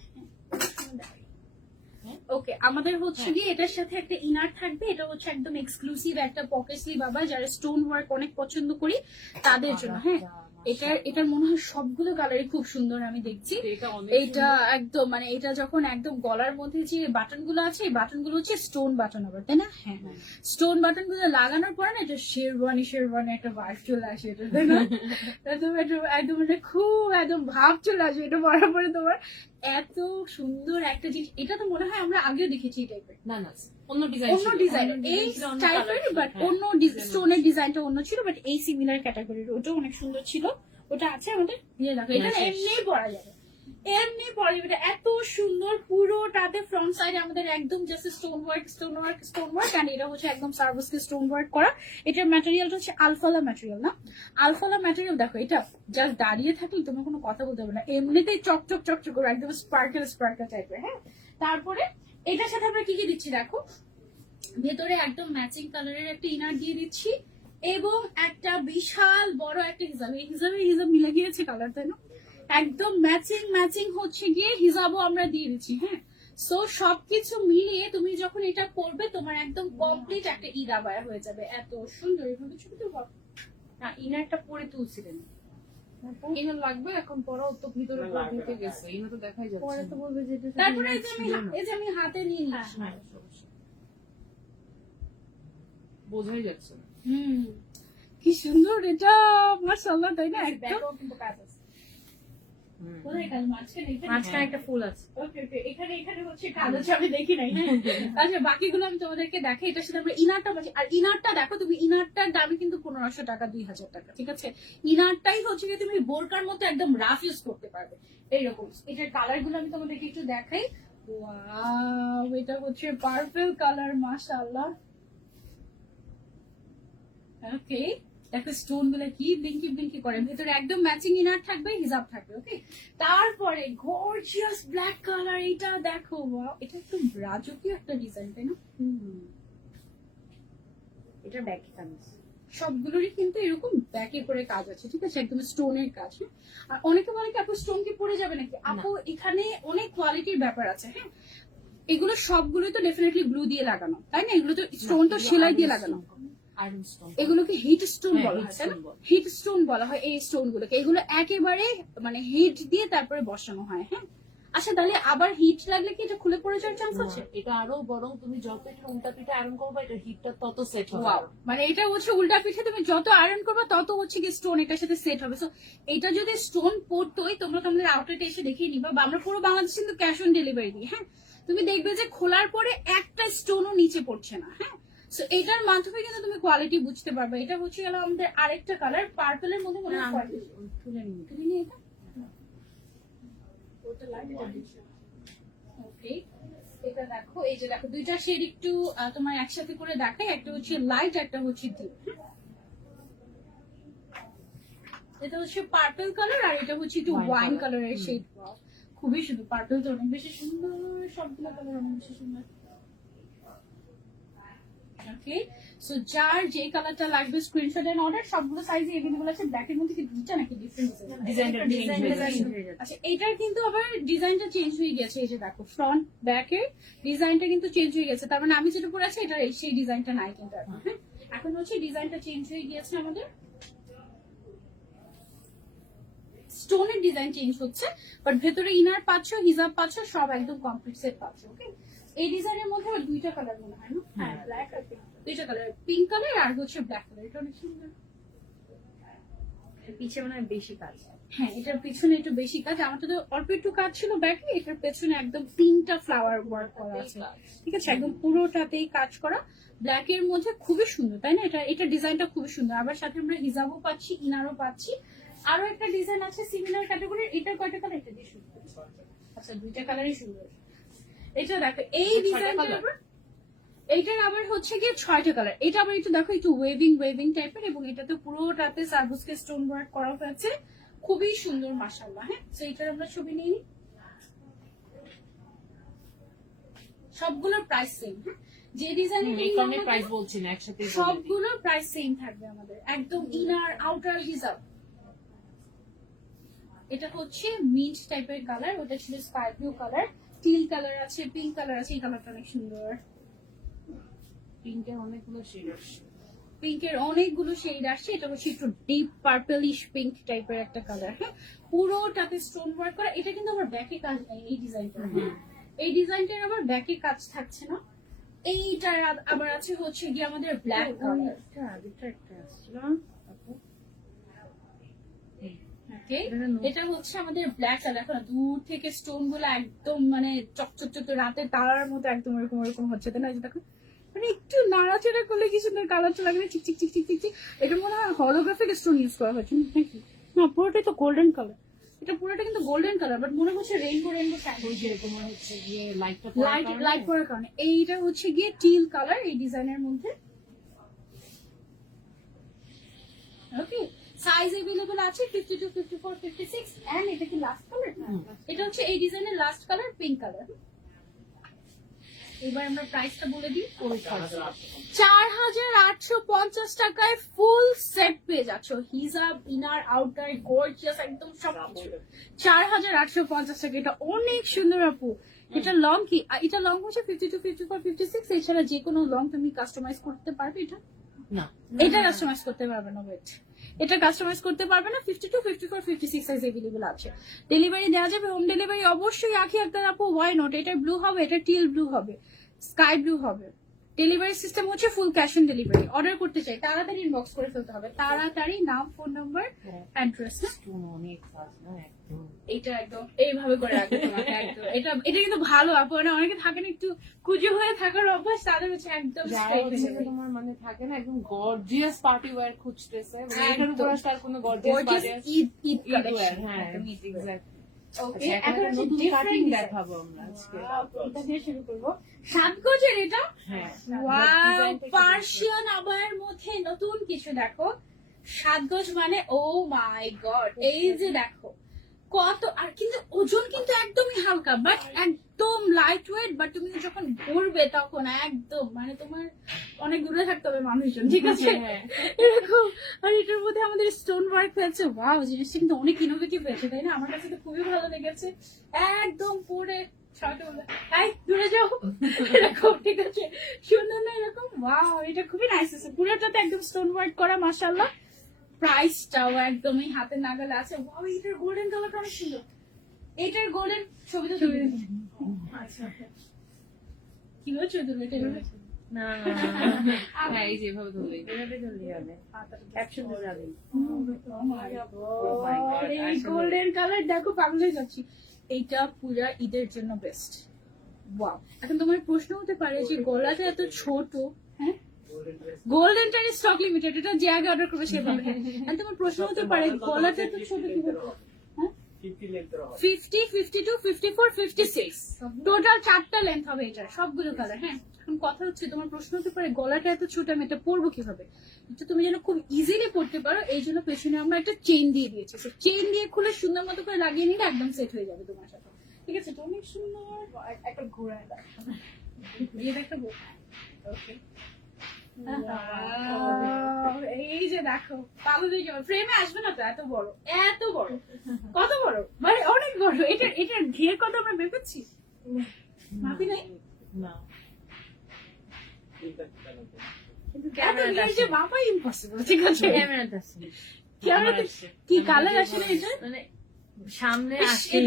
ওকে, আমাদের হচ্ছে গিয়ে এটার সাথে একটা ইনার থাকবে। এটা হচ্ছে একদম এক্সক্লুসিভ একটা পকেট স্লিভ, আবার যারা স্টোন ওয়ার্ক অনেক পছন্দ করি তাদের জন্য। হ্যাঁ, এটার মনে হয় সবগুলো কালারই খুব সুন্দর আমি দেখছি। এটা অনেক এটা একদম মানে এটা যখন একদম গলার মধ্যে যে বাটন গুলো আছে এই বাটন গুলো হচ্ছে স্টোন বাটন আবার, তাই না? হ্যাঁ, স্টোন বাটন গুলো লাগানোর পরে না এটা শেরওয়ানি একটা ভাইব চলে আসে, এটা তাই না? একদম একদম মানে খুব একদম ভাব চলে আসে এটা পরার পরে তোমার। এত সুন্দর একটা জিনিস, এটা তো মনে হয় আমরা আগেও দেখেছি এই টাইপের। না না অন্য ডিজাইন অন্য ডিজাইন এই টাইপের, বাট অন্য স্টোনের ডিজাইনটা অন্য ছিল, বাট এই সিমিলার ক্যাটাগরির ওটা অনেক সুন্দর ছিল। ওটা আছে আমাদের, দিয়ে দেখো এটা এমনি পরা যাবে, এমনি পরা যাবে। এটা এত সুন্দর, পুরোটাতে ফ্রন্ট সাইডে আমাদের একদম জাস্ট স্টোন ওয়ার্ক এন্ড এটা হচ্ছে একদম সার্ভিসকে স্টোন ওয়ার্ক করা। এটার ম্যাটেরিয়ালটা হচ্ছে আলফালা ম্যাটেরিয়াল, না আলফালা ম্যাটেরিয়াল। দেখো এটা জাস্ট দাঁড়িয়ে থাকলে তোমার কোনো কথা বলতে হবে না, এমনিতেই চকচক করে একদম স্পার্কেল টাইপের। হ্যাঁ, তারপরে এটার সাথে আমরা কি কি দিচ্ছি দেখো, ভেতরে একদম ম্যাচিং কালারের একটা ইনার দিয়ে দিচ্ছি এবং একটা বিশাল বড় একটা হিজাব। এই হিজাব মিলে গিয়েছে কালার, তাই না? একদম ম্যাচিং হচ্ছে গিয়ে হিজাবও আমরা দিয়ে দিচ্ছি। হ্যাঁ, সো সবকিছু মিলিয়ে তুমি যখন এটা পরবে তোমার একদম কমপ্লিট একটা ঈদ আবায়া হয়ে যাবে। এত সুন্দর, এভাবে ছবি তুলবো না, ইনারটা পরে তুলছিলেন, ইনার লাগবে এখন পরাও তো ভিতরে ঢুকে গেছে, ইনার তো দেখাই যাচ্ছে পরে তো বলবে যে এটা তারপরে এই যে আমি হাতে নিয়ে হ্যাঁ, নিচ্ছি। হ্যাঁ। বোঝাই যাচ্ছে না। কি সুন্দর এটা, মাশাআল্লাহ, তাই না? একদম কোথায় কাজ মাঝখানে? মাঝখানে একটা ফুল আছে। ওকে, এখানে হচ্ছে কাজ আছে, আমি দেখি নাই। হ্যাঁ, আচ্ছা বাকিগুলো আমি তোমাদেরকে দেখাই। এটার সাথে আমরা ইনারটা পাচ্ছি, আর ইনারটা দেখো তুমি, ইনারটার দামই কিন্তু 1500 টাকা 2000 টাকা, ঠিক আছে? ইনারটাই হচ্ছে কি তুমি বোরকার মতো একদম রাফ ইউজ করতে পারবে এইরকম। এটার কালার গুলো আমি তোমাদেরকে একটু দেখাই। ওয়াও, এটা হচ্ছে পার্পল কালার, মাশাআল্লাহ। ওকে, দেখো স্টোন গুলো কি ব্লিঙ্কি করে, ভেতরে একদম ম্যাচিং ইনার থাকবে, হিজাব থাকবে। ওকে, তারপরে গর্জিয়াস ব্ল্যাক কালার, এটা দেখো, ওয়াও, এটা একটু রাজকীয় একটা ডিজাইন, তাই না? এটা ব্যাকি কামিজ। সবগুলোরই কিন্তু এরকম ব্যাকে করে কাজ আছে, ঠিক আছে? একদম স্টোনের কাজ। হ্যাঁ, আর অনেকে বলে কি আপু স্টোন কি পড়ে যাবে নাকি? আপু এখানে অনেক কোয়ালিটির ব্যাপার আছে। হ্যাঁ, এগুলো সবগুলোই তো ডেফিনেটলি গ্লু দিয়ে লাগানো, তাই না? এগুলো তো স্টোন তো সেলাই দিয়ে লাগানো। আয়রন স্টোন, এগুলোকে হিট স্টোন হ্যাঁ, বলা heat হয়, তাই না? stone বলে। হিট স্টোন বলা হয় এই স্টোন গুলোকে। এগুলো একেবারে মানে হিট দিয়ে তারপরে বসানো হয়। হ্যাঁ, আচ্ছা তাহলে আবার হিট লাগলে কি এটা খুলে পড়ে যাওয়ার চান্স আছে? এটা আরো বরং তুমি যত এটা উল্টা পিঠে আয়রন করবে এটা হিটটা তত সেট হবে। ওয়াও, মানে এটা হচ্ছে উল্টা পিঠে তুমি যত আয়রন করবে তত হচ্ছে কি স্টোন এটার সাথে সেট হবে। সো এটা যদি স্টোন পড়তোই, তোমরা তোমাদের আউটলেটে এসে দেখিয়ে নিবা, বা আমরা পুরো বাংলাদেশ কিন্তু ক্যাশ অন ডেলিভারি দিই। হ্যাঁ, তুমি দেখবে যে খোলার পরে একটা স্টোনও নিচে পড়ছে না। হ্যাঁ, সো এটার মাধ্যমে কিন্তু তুমি কোয়ালিটি বুঝতে পারবে। এটা হচ্ছে গেল আমাদের আরেকটা কালার, পার্পলের মধ্যে মনে হয় তুলে নিয়ে তুমি নিয়ে এটা ওটা লাইট ওকে। এটা দেখো, এই যে দেখো দুইটা শেড একটু তোমার একসাথে করে দেখাই, একটা হচ্ছে লাইট, একটা হচ্ছে ডিপ। এটা হচ্ছে পার্পল কালার আর এটা হচ্ছে একটু ওয়াইন কালারের শেড। খুবই সুন্দর, পার্পল তো অনেক বেশি সুন্দর, সবগুলো কালার অনেক বেশি সুন্দর। ওকে, সো যার যে কালারটা লাগবে স্ক্রিনশট এন্ড অর্ডার। সবগুলো সাইজে এভেলেবল আছে। ব্ল্যাকের মধ্যে কি দুইটা নাকি ডিফারেন্ট ডিজাইনটা আচ্ছা, এটার কিন্তু আবার ডিজাইনটা চেঞ্জ হয়ে গেছে। এই যে দেখো ফ্রন্ট ব্যাকের ডিজাইনটা কিন্তু চেঞ্জ হয়ে গেছে, তার মানে আমি যেটা পরে আছি এটা সেই ডিজাইনটা নাই কিন্তু এখন। হ্যাঁ, এখন হচ্ছে ডিজাইনটা চেঞ্জ হয়ে গিয়েছে, আমাদের স্টোনের ডিজাইন চেঞ্জ হচ্ছে, বাট ভেতরে ইনার পাচ্ছ, হিজাব পাচ্ছ, সব একদম কমপ্লিট সেট পাচ্ছ। ওকে, এই ডিজাইনের মধ্যে আবার দুইটা কালার মনে হয় না? হ্যাঁ, ব্ল্যাক আর পিঙ্ক, দুইটা কালার, পিঙ্ক কালার আর হচ্ছে ব্ল্যাক কালার। এটা অনেক সুন্দর। পিছে মনে হয় বেশি কাজ। হ্যাঁ, এটার পিছনে একটু বেশি কাজ, আমারটা তো অল্প একটু কাজ ছিল ব্যাকে, এটার পেছনে একদম 3টা ফ্লাওয়ার ওয়ার্ক করা আছে, ঠিক আছে? একদম পুরোটাতেই কাজ করা, ব্ল্যাক এর মধ্যে খুবই সুন্দর, তাই না? এটা ডিজাইনটা খুবই সুন্দর। আবার সাথে আমরা হিজাবও পাচ্ছি, ইনারও পাচ্ছি। আরো একটা ডিজাইন আছে সিমিলার ক্যাটাগরির, এটার কয়টা কালার? এটা দিয়ে সুন্দর। আচ্ছা, দুইটা কালারই সুন্দর। এটা দেখো এই ডিজাইনটা, এইটার আবার হচ্ছে গিয়ে 6টা কালার। এটা আবার একটু দেখো, একটু ওয়েভিং টাইপের, এবং এটাতে পুরোটাতে সার্ভিসকে স্টোন ওয়ার্ক করা হয়েছে, খুবই সুন্দর মাশাআল্লাহ। হ্যাঁ, তো এটার আমরা ছবি নিয়ে নিই। সবগুলোর প্রাইস সেম। যে ডিজাইনের প্রাইস বলছি না, একসাথে সবগুলোর প্রাইস সেম থাকবে আমাদের, একদম ইনার আউটার হিসাব। এটা হচ্ছে মিন্ট টাইপের কালার, ওটা ছিল sky blue colour, till colour আছে, পিঙ্ক কালার আছে। এই কালারটা অনেক সুন্দর। পিঙ্কের অনেকগুলো শেড আছে। পিঙ্কের অনেকগুলো শেড আসছে। এটা হচ্ছে একটু ডিপ পার্পলিশ পিঙ্ক টাইপের একটা কালার। হ্যাঁ, পুরোটাতে স্টোন ওয়ার্ক করা। এটা কিন্তু আবার ব্যাকে কাজ নেই এই ডিজাইনটা। এই ডিজাইনটার আবার ব্যাকে কাজ থাকছে না। এইটার আবার আছে হচ্ছে গিয়ে আমাদের ব্ল্যাক কালার। এটা হচ্ছে আমাদের ব্ল্যাক কালার। এখন দূর থেকে স্টোন গুলো একদম মানে চকচক চক রাতের তারার মতো একদম এরকম এরকম হচ্ছে, তাই না? এই যে দেখো, মানে একটু নাড়াচাড়া করলে কি সুন্দর কালারটা লাগে না, চিক চিক চিক চিক চিক চিক। এটা মনে হয় হলোগ্রাফিক স্টোন ইউজ করা হয়েছে নাকি? না, পুরোটাই তো গোল্ডেন কালার। এটা পুরোটা কিন্তু গোল্ডেন কালার, বাট মনে হচ্ছে রেইনবো রেইনবো ওই যেরকম হচ্ছে গিয়ে লাইটটা লাইট লাইট পড়ার কারণে। এইটা হচ্ছে গিয়ে টিল কালার এই ডিজাইনের মধ্যে। ওকে, সাইজ अवेलेबल আছে 52, 54, 56 এন্ড এটা কি লাস্ট কালার? এটা হচ্ছে এই ডিজাইনের লাস্ট কালার, পিঙ্ক কালার। এবার আমরা প্রাইসটা বলে দিই। 4850 টাকায় ফুল সেট পেয়ে যাচ্ছ। হিজাব, ইনার, আউটার, গর্জিয়াস একদম সবকিছু 4850 টাকা। এটা অনেক সুন্দর আপু। এটা লং কি? এটা লং হচ্ছে 52, 54, 56। এছাড়া যে কোনো লং তুমি কাস্টমাইজ করতে পারবে। এটা না, এটা কাস্টমাইজ করতে পারবে না। ওয়েট, এটা কাস্টমাইজ করতে পারবে না। 52, 54, 56 সাইজ अवेलेबल আছে। ডেলিভারি দেওয়া যাবে, হোম ডেলিভারি অবশ্যই। আখি আক্তার আপু, ওয়াই নট? এটা ব্লু হবে, এটা টিল ব্লু হবে, স্কাই ব্লু হবে। ডেলিভারি সিস্টেম হচ্ছে full cash on delivery. Order করতে চাই তাড়াতাড়ি ইনবক্স করে ফেলতে হবে, তাড়াতাড়ি নাম, ফোন নাম্বার, অ্যাড্রেস। অনেক কাজ না একদম। এটা একদম এইভাবে করে রাখবে তোমাকে একদম। এটা এটা কিন্তু ভালো আপু। মানে অনেকে থাকেন একটু কুজো হয়ে থাকার অভ্যাস, তাদের হচ্ছে একদম যারা straight হচ্ছে delivery। তোমার মানে থাকে না একদম গর্জিয়াস পার্টি ওয়্যার খুঁজতেছে, মানে এটার উপর একদম। আসলে আর কোনো gorgeous Gorgeous party Eid Eid wear. Collection. হ্যাঁ, একদম ঈদ wear। এক্স্যাক্টলি। Okay, এখন এখন একটা হচ্ছে নতুন different কাটিং design। দেখাবো আমরা আজকে। এটা দিয়ে শুরু করবো। সাতগজের এটা হ্যাঁ, ওয়াও, ডিজাইনটা একটু পার্সিয়ান আবায়ের মধ্যে নতুন কিছু দেখো। সাতগজ মানে ও মাই গড, এই যে দেখো কত। আর কিন্তু ওজন কিন্তু একদমই হালকা, বাট একদম লাইট ওয়েট। বাট তুমি যখন ঘুরবে তখন একদম মানে তোমার অনেক দূরে থাকতে হবে মানুষজন, ঠিক আছে? হ্যাঁ। এরকম। আর এটার মধ্যে আমাদের স্টোন ওয়ার্ক হয়েছে। ওয়াও, জিনিসটা কিন্তু অনেক ইনোভেটিভ হয়েছে, তাই না? আমার কাছে তো খুবই ভালো লেগেছে। একদম পরে দূরে যাও এরকম, ঠিক আছে? সুন্দর না এরকম? ওয়াও, এটা খুবই নাইস আছে। পুরোটাতে একদম স্টোন ওয়ার্ক করা, মাশাআল্লাহ। প্রাইসটাও একদমই হাতে নাগালে আছে। ওয়াও, এটার গোল্ডেন কালারটা অনেক সুন্দর। এটার গোল্ডেন ছবিটা তুলে দিন। আচ্ছা, কি হচ্ছে তুমি এটা? না, হ্যাঁ, এই যে এভাবে ধরলেই ক্যাপশন যাবে। এই গোল্ডেন কালার দেখো, পাগল হয়ে যাচ্ছি। এইটা পুরা ঈদের জন্য বেস্ট। ওয়াও, এখন তোমার প্রশ্ন হতে পারে যে গলাটা এত ছোট, হ্যাঁ? গোল্ডেন টাইম স্টক লিমিটেড, এটা যে আগে অর্ডার করবে সে পাবে। আর তোমার প্রশ্ন হতে পারে গলাটা এত ছোট কিভাবে? 50, 52, 54, 56 টোটাল 4টা লেন্থ হবে এটা, সবগুলো কালার। হ্যাঁ, এখন কথা হচ্ছে তোমার প্রশ্ন হতে পারে গলাটা এত ছোট, আমি এটা পরবো কিভাবে? এটা তুমি যেন খুব ইজিলি পড়তে পারো, এই জন্য পেছনে আমরা একটা চেইন দিয়ে দিয়েছি। চেইন দিয়ে খুলে সুন্দর মতো করে লাগিয়ে নিলে একদম সেট হয়ে যাবে তোমার সাথে, ঠিক আছে? তো অনেক সুন্দর। একটা ঘোরায় দিয়ে দেখাবো। ওকে, এই যে দেখো, পাগল হয়ে যাবে। ফ্রেমে আসবে না তো, এত বড়, এত বড়, কত বড়, মানে অনেক বড়। এটার ঘের কত আমরা বের করছি, মাপি নাই। না, কিন্তু ক্যামেরা যে মাপা ইম্পসিবল, ঠিক আছে? ক্যামেরাতে ক্যামেরাতে কি কালার আসে না এটা? মানে সামনে আসে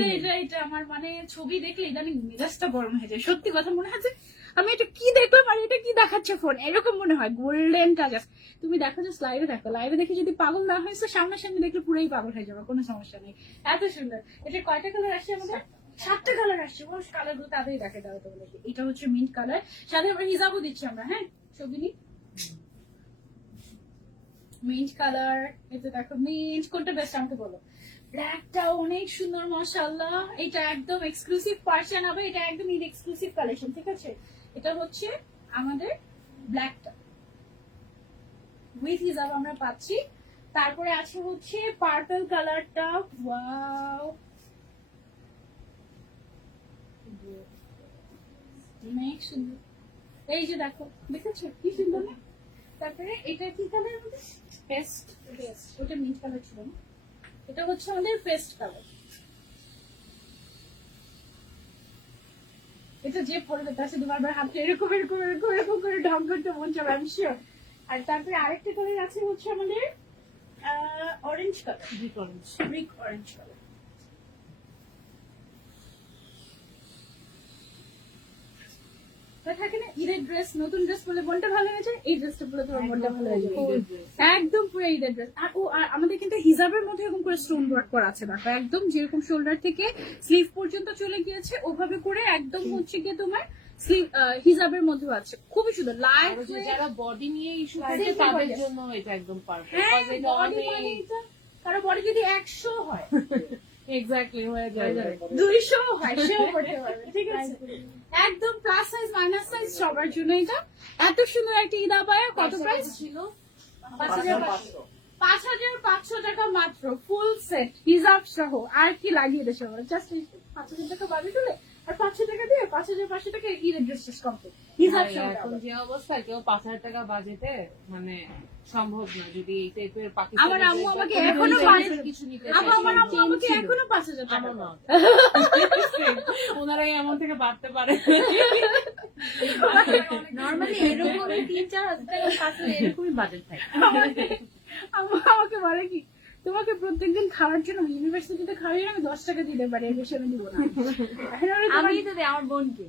এটা আমার মানে ছবি দেখলে ইদানিং মেজাজটা গরম হয়ে যায়। সত্যি কথা মনে হয় যে আমি এটা কি দেখলাম আর এটা কি দেখাচ্ছে ফোন, এরকম মনে হয়। গোল্ডেনটা জাস্ট তুমি দেখো, জাস্ট লাইভে দেখো। লাইভে দেখে যদি পাগল না হয়েছে, সামনাসামনি দেখলে পুরোই পাগল হয়ে যাবে, কোনো সমস্যা নেই। এত সুন্দর। এটা কয়টা কালার আসছে আমাদের? 7টা কালার আসছে। ও, কালার গুলো তাড়াতাড়ি দেখে দাও তো। এটা হচ্ছে মিন্ট কালার, সাথে আমরা হিজাবও দিচ্ছি আমরা। হ্যাঁ, ছবি নি মিন্ট কালার। এটা দেখো মিন্ট, কোনটা বেস্ট আমাকে বলো? ব্ল্যাকটা অনেক সুন্দর, মাশাআল্লাহ। এটা একদম এক্সক্লুসিভ পার্সিয়ান হবে, এটা একদম ঈদ এক্সক্লুসিভ কালেকশন, ঠিক আছে? এটা হচ্ছে আমাদের ব্ল্যাকটা উইথ হিজাব আমরা পাচ্ছি। তারপরে আছে হচ্ছে পার্পল কালারটা। ওয়াও, অনেক সুন্দর। এই যে দেখো, দেখেছো কি সুন্দর না? তারপরে এটা কি কালার আমাদের? পেস্ট। ওটা মিন্ট কালার ছিল না, এটা হচ্ছে আমাদের পেস্ট কালার। এটা যে পড়বে তার সাথে বারবার হাতে এরকম এরকম এরকম এরকম করে ঢং করতে মন চাবে, আমি শিওর। আর তারপরে আরেকটা কালার আছে হচ্ছে আমাদের orange colour, brick orange. Brick orange colour. থাকে না ঈদের ড্রেস, নতুন ড্রেস পরলে মনটা ভালো হয়ে যায়, এই ড্রেসটা পরলে তোমার মনটা ভালো হয়ে যাবে। একদম পুরো ঈদের ড্রেস। আর আমাদের কিন্তু হিজাবের মধ্যে এরকম করে স্টোন ওয়ার্ক করা আছে, দেখো একদম যেরকম শোল্ডার থেকে স্লিভ পর্যন্ত চলে গিয়েছে ওভাবে করে একদম হচ্ছে গিয়ে তোমার স্লিভ হিজাবের মধ্যে আছে, খুবই সুন্দর লাইট। যারা বডি নিয়ে ইস্যু Simple থাকে তাদের body। জন্য এটা একদম পারফেক্ট। হ্যাঁ বডি মানে এটা, কারো বডি যদি 100 হয়, এক্স্যাক্টলি হয়ে যায়। 200 হয়, সেও করতে পারবে, ঠিক আছে? একদম প্লাস সাইজ মাইনাস সাইজ সবার জন্য এটা। এত সুন্দর একটা ঈদ আবায়া, কত প্রাইস ছিল? 5,500 টাকা মাত্র, ফুল সেট হিজাব সহ। আর কি লাগিয়ে দেশে জাস্ট 5,000 টাকা বাড়ি তুলে আর 500 টাকা দিয়ে 5,500 টাকা ঈদের ড্রেস শেষ কমপ্লিট হিজাব সহ। এখন যে অবস্থা, কেউ 5,000 টাকা বাজেটে মানে সম্ভব না। যদি এই টাইপের পাকিস্তানি আমার আম্মু dress আমাকে বা কোনো এখনো designer কিছু নিতে চায়, আমার আম্মু সব আমাকে ছিল। এখনো 5,000 টাকা আমার দেয়। না। ওনারাই এমন থেকে বাড়তে পারে। নর্মালি এরকম 3-4 হাজার টাকা কাছে এরকমই বাজেট থাকে। আম্মু আমাকে বলে কি, তোমাকে প্রত্যেকদিন খাওয়ার জন্য ইউনিভার্সিটিতে খাওয়াই আমি 10 টাকা দিতে পারি, এর বেশি আমি দিব না। এখন আমি তো দেই আমার বোনকে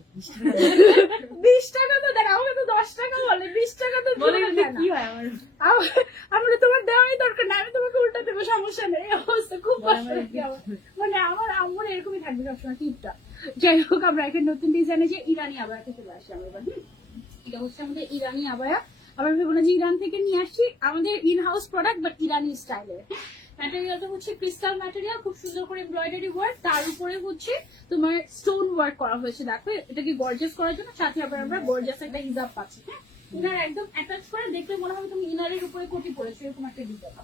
20 টাকা তো দেন, আমাকে তো 10 টাকা বলে, 20 টাকা তো বলে জীবনে দেয় না। কি হয় আমার আমরা তোমার দেওয়াই দরকার না, আমি তোমাকে উল্টা দেবো, সমস্যা নেই। এই অবস্থা খুব কষ্ট লাগে আমার। মানে আমার আম্মুর এরকমই থাকবে সবসময় টিপটা। যাই হোক, আমরা একটা নতুন ডিজাইনে যে ইরানি আবায়া থেকে চলে আসি আমরা এবার। এটা হচ্ছে আমাদের ইরানি আবায়া। আবার ভেবো না যে ইরান থেকে নিয়ে আসছি, আমাদের ইন হাউস প্রোডাক্ট বাট ইরানি স্টাইলের। ম্যাটেরিয়ালটা হচ্ছে ক্রিস্টাল ম্যাটেরিয়াল, খুব সুন্দর করে এমব্রয়ডারি ওয়ার্ক, তার উপরে হচ্ছে তোমার স্টোন ওয়ার্ক করা হয়েছে। দেখো এটাকে গর্জিয়াস করার জন্য সাথে আবার আমরা গর্জিয়াস একটা হিজাব পাচ্ছি। হ্যাঁ, ইনার একদম অ্যাটাচ করে দেখলে মনে হবে তুমি ইনারের উপরে কোটি পড়েছো, এরকম একটা ডিজাইন।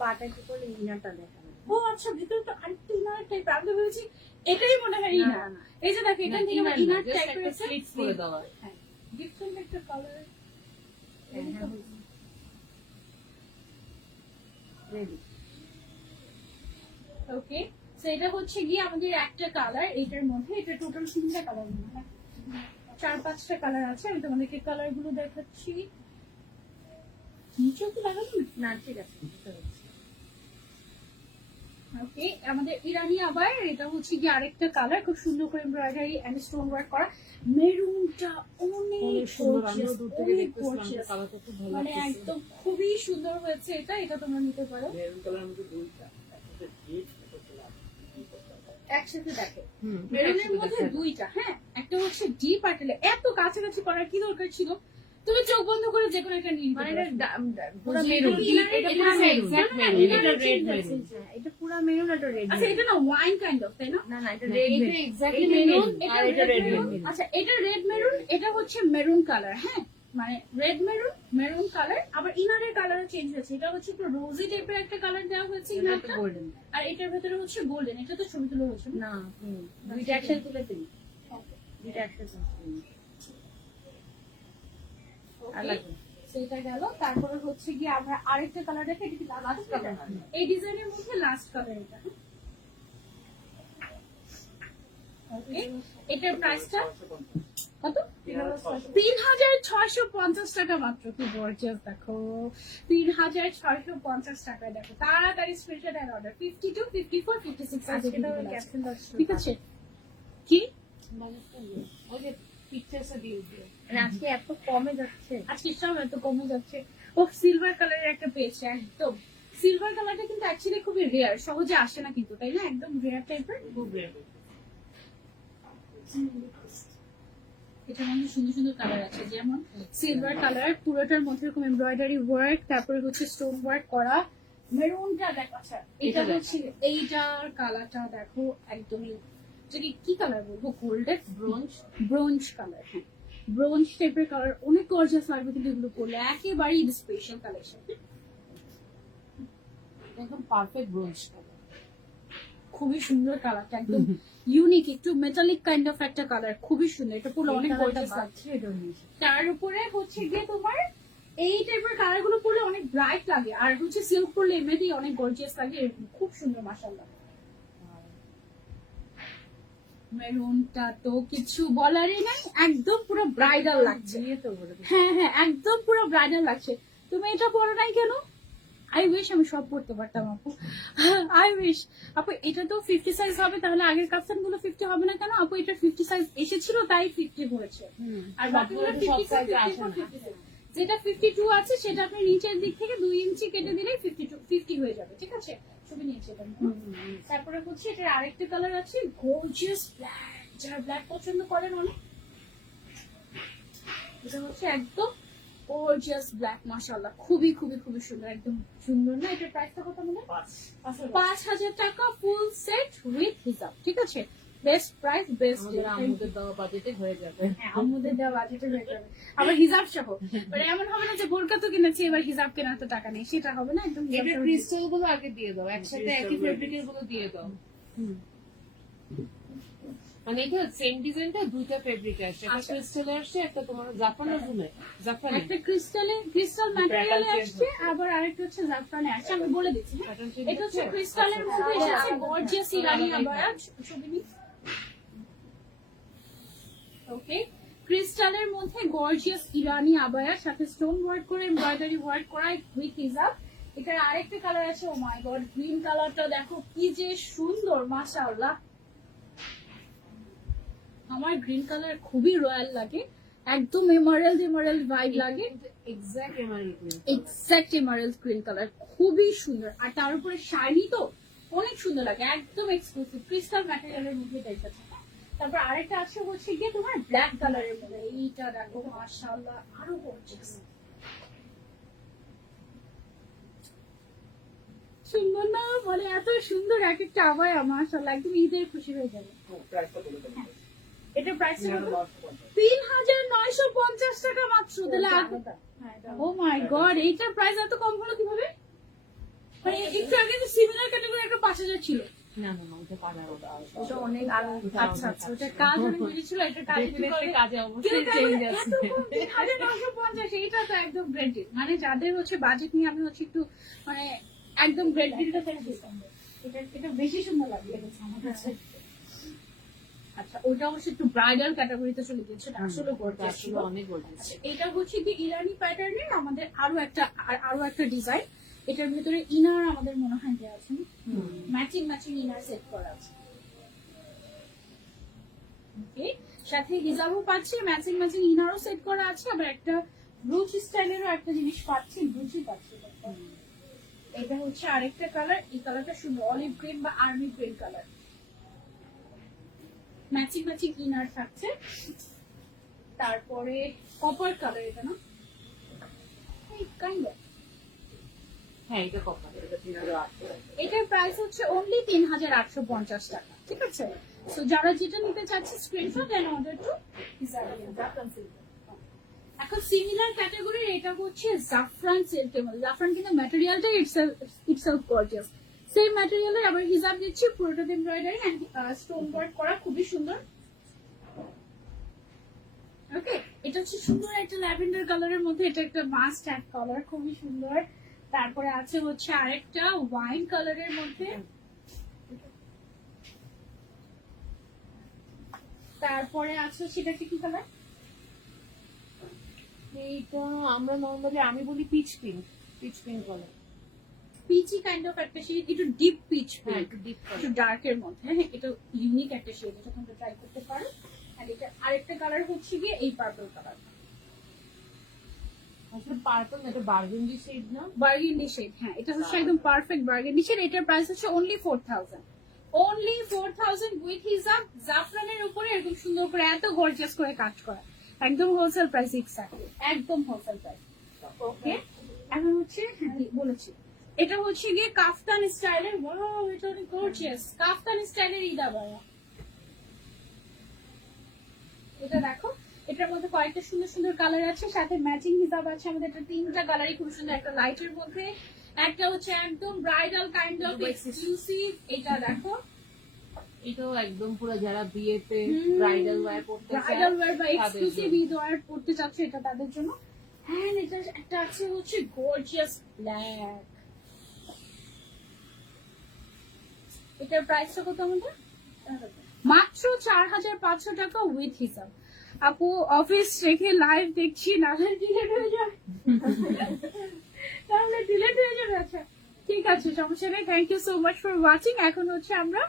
পাটা কি করলে ইনারটা দেখানো ও আচ্ছা, ভিতরে তো আরেকটা ইনার টাইপ। আমি তো ভেবেছি এটাই মনে হয় ইনার। না। এই যে দেখো এখান থেকে ইনার টাইপ একটা রয়েছে, স্লিট করে দেওয়া। ডিফারেন্ট একটা কালার। রেডি ওকে, সো এটা হচ্ছে গিয়ে আমাদের একটা কালার, এটার মধ্যে এটা টোটাল 3টা কালার, 4-5টা কালার আছে। আমি তোমাদেরকে কালার গুলো দেখাচ্ছি। নিচেও তো লাগানো না, ঠিক আছে বুঝতে পারছি। ওকে, আমাদের ইরানি আবার এটা হচ্ছে কি আরেকটা কালার, খুব সুন্দর করে এমব্রয়ডারি এন্ড স্টোন ওয়ার্ক করা। মেরুনটা অনেক অনেক সুন্দর। gorgeous, আমিও দূর থেকে অনেক দেখতেছিলাম, gorgeous। কালারটা খুব ভালো মানে লাগতেছে। একদম খুবই সুন্দর হয়েছে এটা। এটা তোমরা নিতে পারো মেরুন কালারের মধ্যে দুইটা, একটা ডিপ, একটা ব্ল্যাক। একসাথে। দেখো হুম, মেরুনের একসাথে মধ্যে দেখা যায়। 2টা, হ্যাঁ, একটা হচ্ছে ডিপ আর একটা, এত কাছাকাছি করার কি দরকার ছিল? তুমি চোখ বন্ধ করে যে কোনো একটা নিয়ে নিতে মানে পারো। এটা পুরো যেহেতু মেরুন, ইনারের- এটা এটা পুরো মেরুন, exact না, না, মেরুন, এটা এটা red red মেরুন। মেরুন। এটা পুরো মেরুন, এটা রেড আচ্ছা, এটা না ওয়াইন কাইন্ড অফ, তাই না? না না, এটা না, রেড এটা মেরুন। exactly এটা মেরুন, মেরুন। আর এটা red মেরুন। আচ্ছা, এটা রেড মেরুন, এটা হচ্ছে মেরুন কালার। হ্যাঁ, মানে রেড মেরুন, মেরুন কালার। আবার ইনারের কালার চেঞ্জ হয়েছে, এটা হচ্ছে একটু রোজি টাইপের একটা কালার দেওয়া হয়েছে এটা ইনারটা, গোল্ডেন। আর এটার ভেতরে হচ্ছে গোল্ডেন। এটা তো ছবি তুলে হচ্ছে না? না, দুইটা একসাথে তুলেছি, দুইটা একসাথে তুলেছি। আর Okay, লাগবে সেটা গেল। তারপরে হচ্ছে গিয়ে আমরা আরেকটা কালার দেখে, এটা কি লাস্ট কালার? এই ডিজাইনের মধ্যে লাস্ট কালার এটা। ওকে, এটার প্রাইসটা কত? 3,650 টাকা মাত্র। কি গর্জিয়াস দেখো, 3,650 টাকায়। দেখো তাড়াতাড়ি স্ক্রিনশট এন্ড অর্ডার। 52, 54, 56 আজকে তো আছে। ক্যাপশন দর্শক ঠিক আছে, কি ওই যে পিকচারটা দিয়ে দিও। মানে আজকে এত কমে যাচ্ছে। আজকে সব এত কমে যাচ্ছে। ও সিলভার কালারের একটা পেয়েছে, একদম সিলভার কালারটা কিন্তু অ্যাকচুয়ালি খুবই রেয়ার, সহজে আসে না কিন্তু, তাই না? একদম রেয়ার টাইপের। খুব rare। এটার মধ্যে সুন্দর সুন্দর কালার আছে, যেমন সিলভার কালার, পুরোটার মধ্যে এরকম এমব্রয়ডারি ওয়ার্ক, তারপরে হচ্ছে স্টোন ওয়ার্ক করা। মেরুনটা দেখো, আচ্ছা এটা এটা হচ্ছে এইটার কালারটা দেখো, একদমই যেটা কি কালার বলবো, গোল্ডেন ব্রোঞ্জ। Bronze colour. হ্যাঁ, ব্রোঞ্জ টাইপের কালার, অনেক গর্জিয়াস লাগবে কিন্তু এগুলো পরলে, একেবারেই স্পেশাল কালেকশন। একদম পারফেক্ট ব্রোঞ্জ কালার। খুবই সুন্দর কালারটা, একদম ইউনিক, একটু মেটালিক কাইন্ড অফ একটা কালার, খুবই সুন্দর। এটা পুরো অনেক গর্জিয়াস লাগছে। তার উপরে হচ্ছে গিয়ে তোমার এই টাইপের কালার গুলো পরলে অনেক ব্রাইট লাগে, আর হচ্ছে সিল্ক পরলে এমনিতেই অনেক গর্জিয়াস লাগে, এরকম খুব সুন্দর মাশাআল্লাহ। মেরুনটা তো কিছু বলারই নাই, একদম পুরো ব্রাইডাল লাগছে। দিয়ে তো বলে দিই। হ্যাঁ হ্যাঁ, একদম পুরো ব্রাইডাল লাগছে। তুমি এটা পরো নাই কেন? আই উইশ আমি সব পড়তে পারতাম আপু, আই উইশ। আপু এটা তো 50 সাইজ হবে, তাহলে আগের কালেকশন গুলো 50 হবে না কেন আপু? এটা 50 সাইজ এসেছিল তাই 50 হয়েছে, আর বাকিগুলো সবগুলো তো সব 54, size আসে 54, না। 56 যেটা 52 আছে সেটা আপনি নিচের দিক থেকে 2 ইঞ্চি কেটে দিলেই 50 হয়ে যাবে, ঠিক আছে? ছবি নিয়েছি এটা। তারপরে হচ্ছে এটার আরেকটা কালার আছে গর্জিয়াস ব্ল্যাক, যারা ব্ল্যাক পছন্দ করেন অনেক, এটা হচ্ছে একদম গর্জিয়াস ব্ল্যাক, মাশাআল্লাহ খুবই খুবই খুবই সুন্দর, একদম সুন্দর না? এটার প্রাইসটা কত মনে হয়? 5,000 টাকা ফুল সেট উইথ হিজাব, ঠিক আছে? বেস্ট প্রাইস, বেস্ট আমাদের আম্মুদের দেওয়া বাজেটে হয়ে যাবে। আমাদের দেওয়া বাজেটে হয়ে যাবে, আবার হিজাব সহ। মানে এমন হবে না যে বোরকা তো কিনেছি এবার হিজাব কেনার তো টাকা নেই, সেটা হবে না, একদম হিজাব এটার সহ। ক্রিস্টাল গুলো আগে দিয়ে দাও, একসাথে একই ফেব্রিকের গুলো দিয়ে দাও। মানে এটা সেম ডিজাইনটা দুইটা ফেব্রিক আসছে, একটা আচ্ছা। ক্রিস্টালে আসছে, একটা তোমার জাফরানের জুলে, জাফরানি একটা ক্রিস্টাল ম্যাটেরিয়ালে Pattern আসছে, আবার আরেকটা হচ্ছে জাফরানে আসছে, আমি বলে দিচ্ছি হ্যাঁ। Pattern change এটা হচ্ছে হচ্ছে? ক্রিস্টালের মধ্যে এসেছে গর্জিয়াস ইরানি আবায়া, ছবি নি। ওকে, ক্রিস্টালের মধ্যে গর্জিয়াস ইরানি আবায়ার সাথে স্টোন ওয়ার্ক করে এমব্রয়ডারি ওয়ার্ক করা উইথ হিজাব। এটার আরেকটা কালার আছে, ও মাই গড, গ্রিন কালারটা দেখো কি যে সুন্দর, মাশাআল্লাহ। আমার গ্রিন কালার খুবই রয়্যাল লাগে, একদম এমারেল্ড ভাইব লাগে, exact MRL green. Exact emerald green colour, খুবই সুন্দর। আর তার উপরে শাইনি তো অনেক সুন্দর লাগে, একদম এক্সক্লুসিভ ক্রিস্টাল ম্যাটেরিয়ালের মধ্যে এটা এসেছে। তারপর আরেকটা আছে হচ্ছে গিয়ে তোমার ব্ল্যাক কালারের মধ্যে, এইটা দেখো মাশাআল্লাহ আরো গর্জিয়াস, সুন্দর না? মানে এত সুন্দর এক একটা আবায়া, মাশাআল্লাহ একদম ঈদের খুশি হয়ে যাবে। প্রাইসটা বলে দেন। এটা প্রাইস 950 3,950 টাকা মাত্র। তাহলে ও মাই গড, এইটার প্রাইস এত কম হলো কিভাবে? মানে একটু আগে তো সিমিলার ক্যাটাগরি একটা 5,000 ছিল। না না না, ওটা পানার ওটা এটা অনেক আরো, আচ্ছা আচ্ছা, ওটা কাজ অনেক বেশি ছিল, এটা কাজ একটু ডেফিনেটলি করে- কাজে কেউ অবশ্যই কেউ চেঞ্জ এত আছে। কম 3,950, এইটা তো একদম ব্র্যান্ডেড। মানে যাদের হচ্ছে বাজেট নিয়ে, আমি হচ্ছে একটু মানে একদম ব্র্যান্ডেডটা থেকে এটা বেশি সুন্দর লাগে লেগেছে আমার কাছে। আচ্ছা, ওটা অবশ্য একটু ব্রাইডাল ক্যাটাগরিতে চলে গেছে, এটা আসলে গর্জিয়াস ছিল। আসলে অনেক গর্জিয়াস। আচ্ছা, এটা হচ্ছে কি ইরানি প্যাটার্নের আমাদের আরো একটা ডিজাইন। এটার ভিতরে ইনার আমাদের মনে হয় যে আছে, ম্যাচিং ইনার সেট করা আছে। ওকে, সাথে হিজাবও পাচ্ছি, ম্যাচিং ইনারও সেট করা আছে, আবার একটা ব্রুচ স্টাইলেরও একটা জিনিস পাচ্ছি, ব্রুচই পাচ্ছি। এটা হচ্ছে আরেকটা কালার, এই কালারটা সুন্দর, অলিভ গ্রিন বা army green colour, matching inner থাকছে। তারপরে কপার কালার, এটা না কাইন্ড অফ, হ্যাঁ এটা কপার। এটা 3800 এটার প্রাইস হচ্ছে অনলি 3,850 টাকা, ঠিক আছে? তো যারা যেটা নিতে চাচ্ছে স্ক্রিনশট এন্ড অর্ডার টু জাফরান সিল্ক। এখন সিমিলার ক্যাটাগরির এটা হচ্ছে জাফরান সিল্কের মধ্যে, জাফরান কিন্তু ম্যাটেরিয়ালটা ইটসেলফ গর্জিয়াস, সেম ম্যাটেরিয়ালের আবার হিজাব দিচ্ছি, পুরোটাতে এমব্রয়ডারি এন্ড স্টোন ওয়ার্ক করা, খুবই সুন্দর। ওকে, এটা হচ্ছে সুন্দর একটা ল্যাভেন্ডার কালারের মধ্যে, এটা একটা মাস্ট হ্যাভ কালার, খুবই সুন্দর। তারপরে আছে হচ্ছে আরেকটা ওয়াইন কালারের মধ্যে, তারপরে আছে সেটা কি কালার? এইটা আমরা নর্মালি আমি বলি peach pink colour. Peachy kind of একটা শেড, একটু ডিপ পিচ, হ্যাঁ একটু ডিপ একটু কালার। ডার্কের মধ্যে। হ্যাঁ, এটা ইউনিক একটা শেড, এটা তোমরা ট্রাই করতে পারো। আর এটা আরেকটা কালার হচ্ছে গিয়ে এই পার্পল কালার, আসলে পার্পল না, এটা বার্গেন্ডি শেড না? Burgundy shade. হ্যাঁ, এটা হচ্ছে একদম পারফেক্ট বার্গেন্ডি শেড। এটার প্রাইস হচ্ছে অনলি 4,000, অনলি 4,000 উইথ হিজাব, জাফরানের উপরে এরকম সুন্দর করে এত গর্জিয়াস করে কাজ করা, একদম হোলসেল প্রাইস, এক্স্যাক্টলি একদম হোলসেল প্রাইস। ওকে, এখন হচ্ছে বলেছি এটা হচ্ছে গিয়ে কাফতান স্টাইলের, ওয়াও এটা অনেক গর্জিয়াস, কাফতান স্টাইলের ঈদ আবায়া। এটা দেখো, এটার মধ্যে কয়েকটা সুন্দর সুন্দর কালার আছে, সাথে ম্যাচিং হিজাব আছে আমাদের। এটা তিনটা কালারই খুব সুন্দর, একটা লাইটের মধ্যে, একটা হচ্ছে একদম ব্রাইডাল কাইন্ড অফ এক্সক্লুসিভ। এটা দেখো, এটাও একদম পুরো যারা বিয়েতে ব্রাইডাল ওয়্যার পড়তে চায় ব্রাইডাল ওয়্যার বা তাদের এক্সক্লুসিভ জন্য। ঈদ ওয়্যার পড়তে চাচ্ছে, এটা তাদের জন্য। হ্যাঁ, এটা একটা আছে হচ্ছে গর্জিয়াস ব্ল্যাক, এটার প্রাইসটা কত আমাদের? মাত্র 4,500 টাকা উইথ হিসাব। আপু অফিস রেখে লাইভ দেখছি, নাহলে ডিলেট হয়ে যায়। তাহলে ডিলেট হয়ে যাবে। আচ্ছা ঠিক আছে, সমস্যা নেই। Thank you so much for watching. এখন হচ্ছে আমরা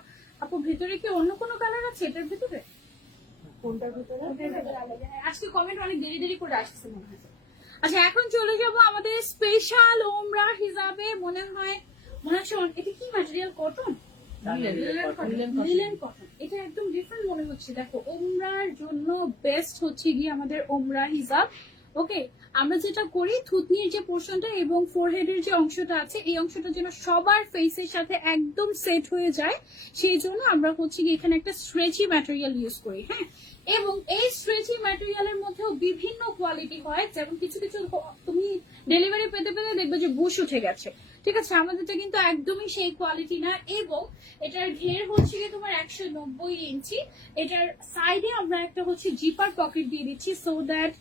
আপু ভেতরে কি অন্য কোনো কালার আছে এটার ভিতরে? কোনটার ভিতরে? ওটার ভিতরে আলাদা। হ্যাঁ, আজকে কমেন্ট অনেক দেরি দেরি করে আসছে মনে হয়। আচ্ছা এখন চলে যাব আমাদের স্পেশাল ওমরা হিসাবে। মনে হয় এটা কি ম্যাটেরিয়াল? Cotton, linen cotton. এটা একদম ডিফারেন্ট মনে হচ্ছে। দেখো ওমরার জন্য বেস্ট হচ্ছে গিয়ে আমাদের ওমরা হিজাব। ওকে, আমরা যেটা করি থুতনির যে পোর্শনটা এবং ফোরহেডের যে অংশটা আছে এই অংশটা যেন সবার ফেসের সাথে একদম সেট হয়ে যায়, সেই জন্য আমরা হচ্ছে গিয়ে এখানে একটা স্ট্রেচি ম্যাটেরিয়াল ইউজ করি। হ্যাঁ, এবং এই স্ট্রেচি ম্যাটেরিয়ালের মধ্যেও বিভিন্ন কোয়ালিটি হয়, যেমন কিছু কিছু তুমি ডেলিভারি পেতে পেতে দেখবে যে বুশ উঠে গেছে। ঠিক আছে, আমাদেরটা কিন্তু একদমই সেই কোয়ালিটি না। এবং এটার ঘের হচ্ছে গিয়ে তোমার 190 ইঞ্চি। এটার সাইডে আমরা একটা হচ্ছে জিপার পকেট দিয়ে দিচ্ছি, সো দ্যাট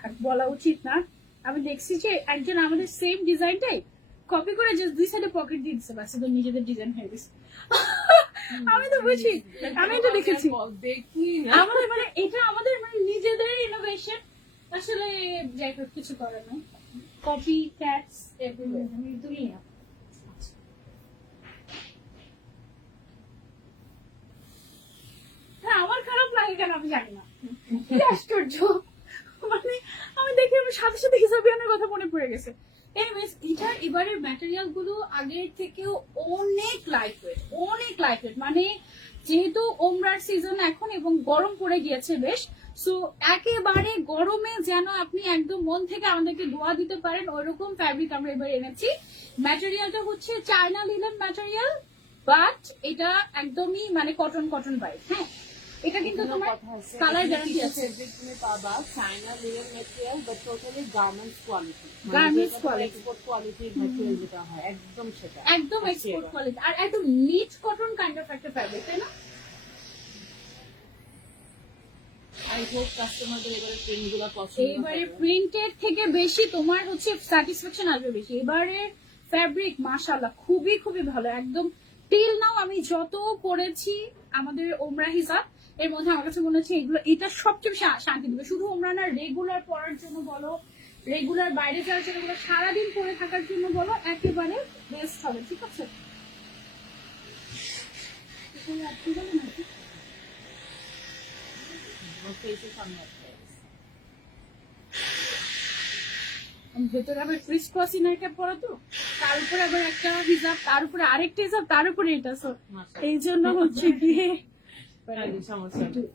থাক বলা উচিত না, আমি দেখছি যে একজন আমাদের সেম ডিজাইনটাই কপি করে জাস্ট দুই সাইডে পকেট দিয়ে দিচ্ছে, বাচ্চাদের নিজেদের ডিজাইন হয়ে গেছে। আমি তো বুঝি, আমি তো দেখেছি। দেখি না, আমাদের মানে এটা আমাদের মানে নিজেদের ইনোভেশন। আসলে যাই হোক, কিছু করার নাই। কপি ক্যাটস এভরিওয়্যার, আমি দুনিয়া। হ্যাঁ, আমার খারাপ লাগে কেন আমি জানি না, কি আশ্চর্য। মানে আমি দেখি আমার সাথে সাথে হিসাবিয়ানের কথা মনে পড়ে গেছে। এনিওয়েজ, এটার এবারের ম্যাটেরিয়াল গুলো আগের থেকেও অনেক লাইট ওয়েট। মানে যেহেতু ওমরার সিজন এখন এবং গরম পড়ে গিয়েছে বেশ, সো একেবারে গরমে যেন আপনি একদম মন থেকে আমাদেরকে দোয়া দিতে পারেন ওইরকম ফ্যাব্রিক আমরা এবার এনেছি। ম্যাটেরিয়ালটা হচ্ছে চায়না লিলেন ম্যাটেরিয়াল, বাট এটা একদমই মানে কটন বাইট। হ্যাঁ, এটা কিন্তু তোমার কালার গ্যারান্টি আছে। তুমি পাবা China linen material but totally garments quality, Garments quality। Export কোয়ালিটির ম্যাটেরিয়াল যেটা হয় একদম সেটা, একদম এক্সপোর্ট কোয়ালিটি আর একদম নিট কটন কাইন্ড অফ একটা ফ্যাব্রিক, তাই না? আই হোপ কাস্টমারদের এবারে প্রিন্টগুলো পছন্দ এইবারে হবে। প্রিন্টের থেকে বেশি তোমার হচ্ছে স্যাটিসফ্যাকশন আসবে বেশি। এবারে ফ্যাব্রিক মাশাআল্লাহ খুবই খুবই ভালো। একদম টিল নাও আমি যত পরেছি আমাদের ওমরা হিসাব, এর মধ্যে আমার কাছে মনে হচ্ছে এটা সবচেয়ে বেশি শান্তি দেবে। শুধু ওমরা না, রেগুলার পরার জন্য বলো, রেগুলার বাইরে যাওয়ার জন্য বলো, সারাদিন পরে থাকার জন্য বলো, একেবারে বেস্ট হবে। ঠিক আছে, আপনি বলেন নাকি? ফেসের সামনে একটা ভেতরে আবার ক্রিস ক্রস ইনার ক্যাপ পরা, তো তার উপরে আবার একটা হিজাব, তার উপরে আরেকটা হিজাব, তার উপরে এটা, সো এই জন্য হচ্ছে গিয়ে সমস্যা নেই।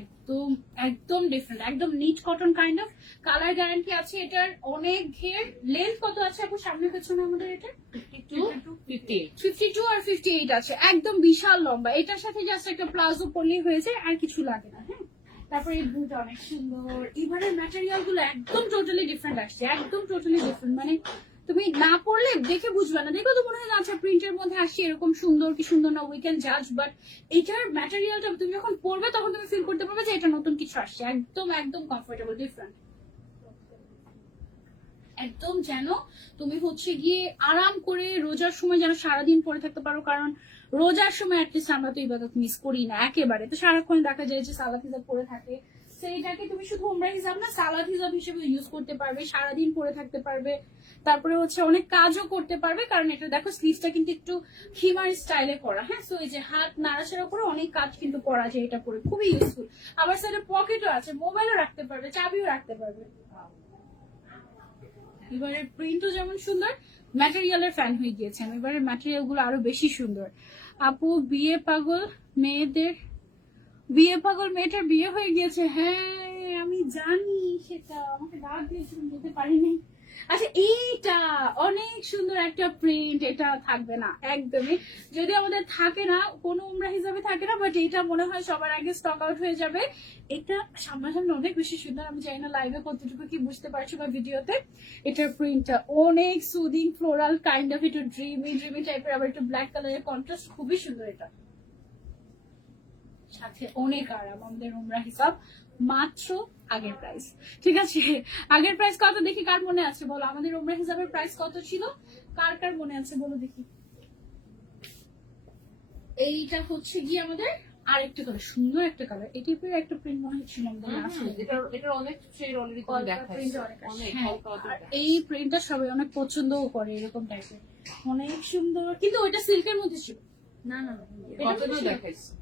একদম একদম ডিফারেন্ট, একদম neat cotton kind of. Colour guarantee আছে এটার। অনেক ঘের। লেন্থ কত আছে আপু সামনে পেছনে আমাদের? এটা 52 আর 58 আছে, একদম বিশাল লম্বা। এটার সাথে জাস্ট একটা প্লাজো পরলেই হয়ে যায়, আর কিছু লাগে না। হ্যাঁ, তারপরে এই বুট অনেক সুন্দর। এবারের ম্যাটেরিয়াল গুলো একদম টোটালি ডিফারেন্ট আসছে, একদম টোটালি ডিফারেন্ট। মানে তুমি না পড়লে দেখে বুঝবে না, দেখো তো মনে হয় আচ্ছা প্রিন্টের মধ্যে আসছে এরকম সুন্দর কি সুন্দর না, উই ক্যান জাজ, বাট এটার ম্যাটেরিয়ালটা তুমি যখন পড়বে তখন তুমি ফিল করতে পারবে যে এটা নতুন কিছু আসছে। একদম একদম কমফোর্টেবল, ডিফারেন্ট, একদম যেন তুমি হচ্ছে গিয়ে আরাম করে রোজার সময় যেন সারাদিন পরে থাকতে পারো। কারণ রোজার সময় অ্যাটলিস্ট আমরা তো ইবাদত মিস করি না একেবারে, তো সারাক্ষণ দেখা যায় যে সালাত হিসাব পরে থাকে। সেইটাকে তুমি শুধু ওমরা হিসাব না, সালাদ হিসাব হিসেবে ইউজ করতে পারবে, সারাদিন পরে থাকতে পারবে। তারপরে হচ্ছে অনেক কাজও করতে পারবে, কারণ এটা দেখো স্লিভসটা কিন্তু একটু হিমার স্টাইলে করা। হ্যাঁ, সো এই যে হাত নাড়াচাড়া করে অনেক কাজ কিন্তু করা যায় এটা পরে, খুবই ইউজফুল। আবার সাইডে পকেটও আছে, মোবাইলও রাখতে পারবে, চাবিও রাখতে পারবে। এবারের প্রিন্টও যেমন সুন্দর, ম্যাটেরিয়ালের ফ্যান হয়ে গিয়েছে আমি। এবারের ম্যাটেরিয়াল গুলো আরো বেশি সুন্দর। আপু বিয়ে পাগল মেয়েটার বিয়ে হয়ে গিয়েছে। হ্যাঁ আমি জানি, সেটা আমাকে ডাক দিয়েছিল, যেতে পারিনি। আচ্ছা, এইটা অনেক সুন্দর একটা প্রিন্ট। এটা থাকবে না একদমই, যদি আমাদের থাকে না কোনো উমরা হিসাবে থাকে না, বাট এটা মনে হয় সবার আগে স্টক আউট হয়ে যাবে। এটা সামনাসামনি অনেক বেশি সুন্দর। আমি জানি না লাইভে কতটুকু কি বুঝতে পারছো বা ভিডিওতে। এটার প্রিন্টটা অনেক সুদিং ফ্লোরাল কাইন্ড অফ, একটু ড্রিমি টাইপের, আবার একটু ব্ল্যাক কালারের কন্ট্রাস্ট, খুবই সুন্দর। এটা সাথে অনেক আরাম। আমাদের উমরা হিসাব মাত্র আগের প্রাইস। ঠিক আছে, আগের প্রাইস কত দেখি, কার মনে আছে বলো? আমাদের উমরা হিসাবের প্রাইস কত ছিল, কার কার মনে আছে বলো দেখি? এইটা হচ্ছে গিয়ে আমাদের আর একটা কালার, সুন্দর একটা কালার, এই টাইপের একটা প্রিন্ট মনে হচ্ছিল আমাদের আসলে। এটার অনেক শেড অলরেডি তুমি কলকা দেখাইছো, print অনেক আছে। অনেক হ্যাঁ, কলকা আর এই প্রিন্টটা সবাই অনেক পছন্দও করে, এরকম টাইপের অনেক সুন্দর, কিন্তু ওইটা সিল্কের মধ্যে ছিল। না না কতটা দেখাইছো।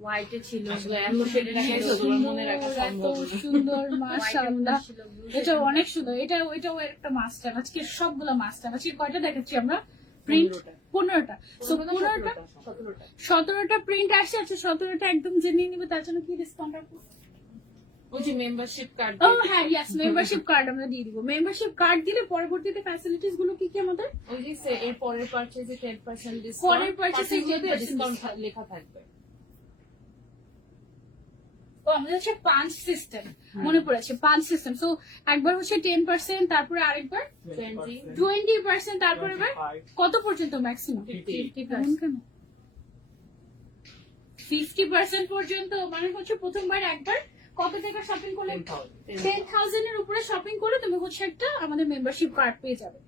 হোয়াইটে ছিল, আসলে এত শেড দেখাইছো তোমার মনে রাখা এত সম্ভব না। সুন্দর মাশাআল্লাহ, ছিল এটা অনেক সুন্দর। এটা ওইটাও একটা মাস্টার, আজকে সবগুলো মাস্টার। আজকে কয়টা দেখাচ্ছি আমরা প্রিন্ট? 15টা। সো 15টা 17টা প্রিন্ট আসছে। আচ্ছা 17টা একদম জেনে নিবে, তার জন্য কি ডিসকাউন্ট রাখবো? ওই যে মেম্বারশিপ কার্ড, ও হ্যাঁ, ইয়েস, মেম্বারশিপ কার্ড আমরা দিয়ে দিব। মেম্বারশিপ কার্ড দিলে পরবর্তীতে ফ্যাসিলিটিস গুলো কি কি আমাদের? ওই যে এর পরের পারচেজে 10% ডিসকাউন্ট, পরের purchase এ 10% ডিসকাউন্ট লেখা থাকবে। ও আমাদের হচ্ছে পাঁচ সিস্টেম, মনে পড়েছে, পাঁচ সিস্টেম। সো একবার হচ্ছে 10%, তারপরে আরেকবার 20%, তারপরে এবার কত পর্যন্ত ম্যাক্সিমাম? 50% পর্যন্ত। মানে হচ্ছে প্রথমবার একবার কত টাকা শপিং করলে 10,000 এর উপরে শপিং করে তুমি হচ্ছে একটা আমাদের মেম্বারশিপ কার্ড পেয়ে যাবে।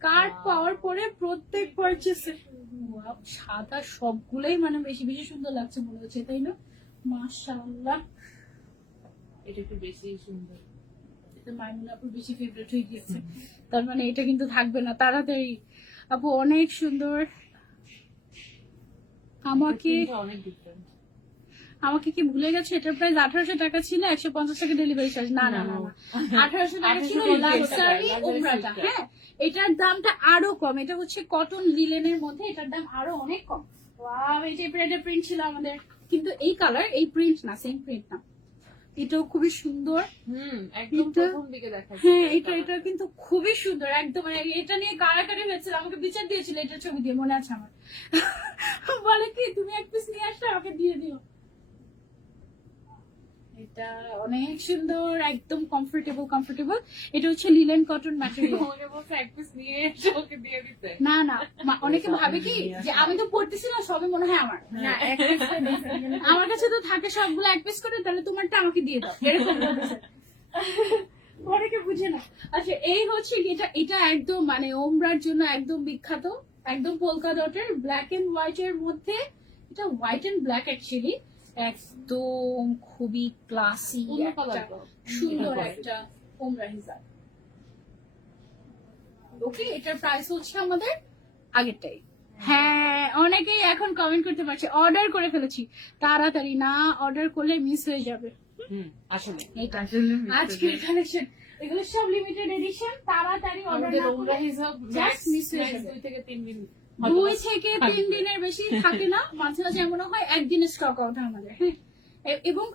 কার্ড পাওয়ার পরে প্রত্যেক পারচেসে সাদা সবগুলোই মানে বেশি বেশি সুন্দর লাগছে মনে হচ্ছে, তাই না? মাশাআল্লাহ, এটা একটু বেশি সুন্দর। এটা মাইমুন আপুর বেশি ফেভারিট হয়ে গিয়েছে। তার মানে এটা কিন্তু থাকবে না তাড়াতাড়ি। আপু অনেক সুন্দর। আমাকে প্রিন্টটা অনেক ডিফারেন্ট। আমাকে কি ভুলে গেছে? এটার প্রাইস 1800 টাকা ছিল, 150 টাকা ডেলিভারি চার্জ। না না না না, 1800 টাকা ছিল 1800 লাক্সারি টাকা, ওমরাটা। লাক্সারি হ্যাঁ, এটার দামটা আরো কম। এটা হচ্ছে কটন লিলেনের মধ্যে, এটার দাম আরো অনেক কম। ওয়াও, এই যে প্রিন্ট ছিল আমাদের, কিন্তু এই কালার, এই প্রিন্ট না, সেম প্রিন্ট না। এটাও খুবই সুন্দর। একদম এটা- প্রথম দিকে দেখাচ্ছে। হ্যাঁ, এটা কিন্তু খুবই সুন্দর একদম। মানে এটা নিয়ে কারাকারি হয়েছিল, আমাকে বিচার দিয়েছিল এটা ছবি দিয়ে, মনে আছে আমার। বলে কি তুমি এক পিস নিয়ে আসলে আমাকে দিয়ে দিও। এটা অনেক সুন্দর, একদম কমফোর্টেবল। এটা হচ্ছে লিলেন কটন ম্যাটেরিয়াল। মনে বলছে এক পিস নিয়ে এসে ওকে দিয়ে দিতে। না না, অনেকে ভাবে কি যে আমি তো পড়তেছি না, সবই মনে হয় আমার। না, এক piece করে দেয়। আমার কাছে তো থাকে সবগুলো এক পিস করে, তাহলে তোমারটা আমাকে দিয়ে দাও, এরকম বলতেছে। অনেকে বুঝে না। আচ্ছা, এই হচ্ছে এটা একদম মানে ওমরার জন্য একদম বিখ্যাত, একদম পোলকা ডটের ব্ল্যাক এন্ড হোয়াইট এর মধ্যে। এটা হোয়াইট এন্ড ব্ল্যাক অ্যাকচুয়ালি, একদম খুবই ক্লাসি অন্য একটা colour দাও। সুন্দর একটা ওমরা হিজাব। ওকে, এটার প্রাইস হচ্ছে আমাদের আগেরটাই। হ্যাঁ, অনেকেই এখন কমেন্ট করতে পারছে অর্ডার করে ফেলেছি। তাড়াতাড়ি না অর্ডার করলে মিস হয়ে যাবে। আসলে এটা আজকের কালেকশন, এগুলো সব লিমিটেড এডিশন। তাড়াতাড়ি অর্ডার আমাদের না ওমরা করলে হিসাব just miss হয়ে যাবে। 2 থেকে 3 দিন। 2 থেকে 3 দিনের বেশি থাকে না। মাঝে মাঝে এমন হয় একদিনের স্টক আউট হয় আমাদের। হ্যাঁ, এবং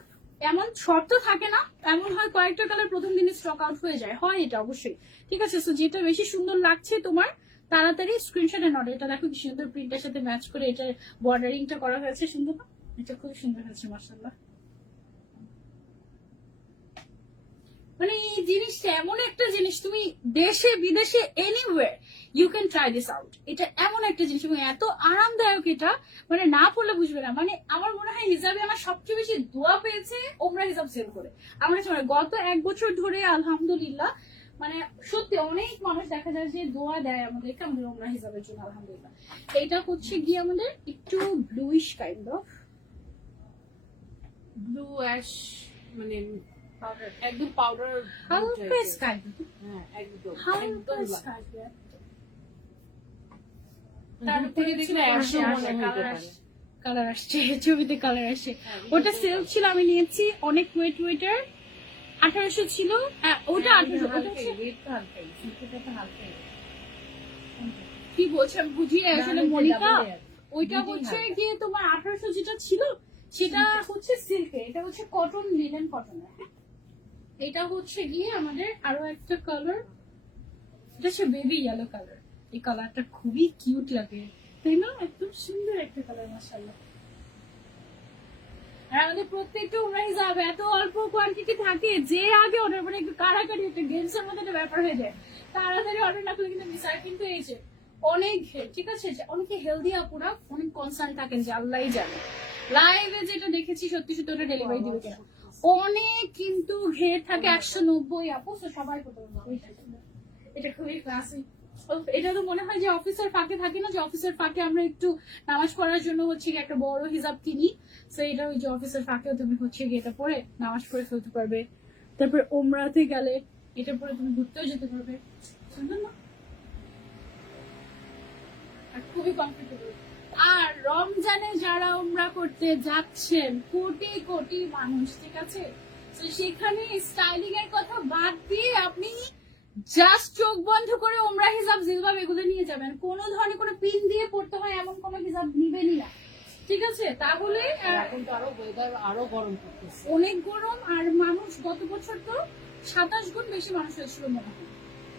এমন শর্ত থাকে না, এমন হয় কয়েকটা কালার প্রথম দিনে স্টক আউট হয়ে যায়, হয় এটা অবশ্যই। ঠিক আছে, সো যেটা বেশি সুন্দর লাগছে তোমার তাড়াতাড়ি স্ক্রিনশটে নট। এটা দেখো কি সুন্দর প্রিন্টের সাথে ম্যাচ করে এটার বর্ডারিংটা করা হয়েছে, সুন্দর না? এটা খুব সুন্দর হয়েছে মাশাআল্লাহ। মানে এই জিনিসটা এমন একটা জিনিস, তুমি দেশে বিদেশে anywhere you can try this out. এটা এমন একটা জিনিস এবং এত আরামদায়ক, এটা মানে না পড়লে বুঝবে না। মানে আমার মনে হয় হিজাবে আমার সবচেয়ে বেশি দোয়া পেয়েছে ওমরা হিজাব সেল করে। আমার কাছে মনে হয় গত 1 বছর ধরে আলহামদুলিল্লাহ, মানে সত্যি অনেক মানুষ দেখা যায় যে দোয়া দেয় আমাদেরকে আমাদের ওমরা হিজাবের জন্য, আলহামদুলিল্লাহ। এটা হচ্ছে গিয়ে আমাদের একটু bluish kind of, blue ash, মানে একদম পাউডার। হালকা স্কাই, হ্যাঁ, একদম হালকা একদম স্কাই। তারপর থেকে দেখলে অ্যাশও মনে হতে পারে। কালার আসছে, ছবিতে কালার আসছে। হ্যাঁ, ওটা সেল ছিল, আমি নিয়েছি অনেক ওয়েটার, 1800 ছিল। ওটা 1800। ওটা হচ্ছে- কি বলছে আমি বুঝি না আসলে মনিকা। ওইটা হচ্ছে গিয়ে তোমার 1800 যেটা ছিল সেটা হচ্ছে সিল্কে, এটা হচ্ছে কটন, লিনেন কটনের। এটা হচ্ছে গিয়ে আমাদের আরো একটা কালার, এটা হচ্ছে বেবি ইয়েলো কালার। এই কালারটা খুবই কিউট লাগে, তাই না? একদম সুন্দর একটা কালার মাশাআল্লাহ। আর আমাদের প্রত্যেকটা ওমরা হিজাব এত অল্প কোয়ান্টিটি থাকে, যে আগে অর্ডার মানে একটু কারাকারি, একটা গেমসের মধ্যে একটা ব্যাপার হয়ে যায়। তাড়াতাড়ি অর্ডার না করলে কিন্তু মিস হয়। কিন্তু এই যে অনেক ঠিক আছে, যে অনেকে হেলদি আপুরা অনেক কনসার্ন থাকেন যে আল্লাহই জানে লাইভে যেটা দেখেছি সত্যি সত্যি ওটা ডেলিভারি দিবে কিনা। অনেক কিন্তু ঘের থাকে 190 আপু, তো সবাই করতে পারবে। এটা খুবই ক্লাসিক। এটা তো মনে হয় যে অফিসের ফাঁকে থাকি না, যে অফিসের ফাঁকে আমরা একটু নামাজ পড়ার জন্য হচ্ছে কি একটা বড় হিজাব কিনি। তো এটা ওই যে অফিসের ফাঁকেও তুমি হচ্ছে কি এটা পরে নামাজ পড়ে ফেলতে পারবে। তারপর ওমরাতে গেলে এটা পরে তুমি ঘুরতেও যেতে পারবে, সুন্দর না? আর খুবই কমফোর্টেবল। আর রমজানে যারা উমরা করতে যাচ্ছেন, কোটি কোটি মানুষ, ঠিক আছে, তো সেখানে স্টাইলিং এর কথা বাদ দিয়ে আপনি জাস্ট চোখ বন্ধ করে উমরা হিজাব জিলবাব এগুলো নিয়ে যাবেন, কোনো ধরনের কোনো পিন দিয়ে পড়তে হয় এমন কোনো হিজাব নিবেনই না, ঠিক আছে? তাহলে আর এখন তো আরো ওয়েদার আরো গরম করতেছে। অনেক গরম। আর মানুষ গত বছর তো 27 গুণ বেশি মানুষ হয়েছিল মনে হয়,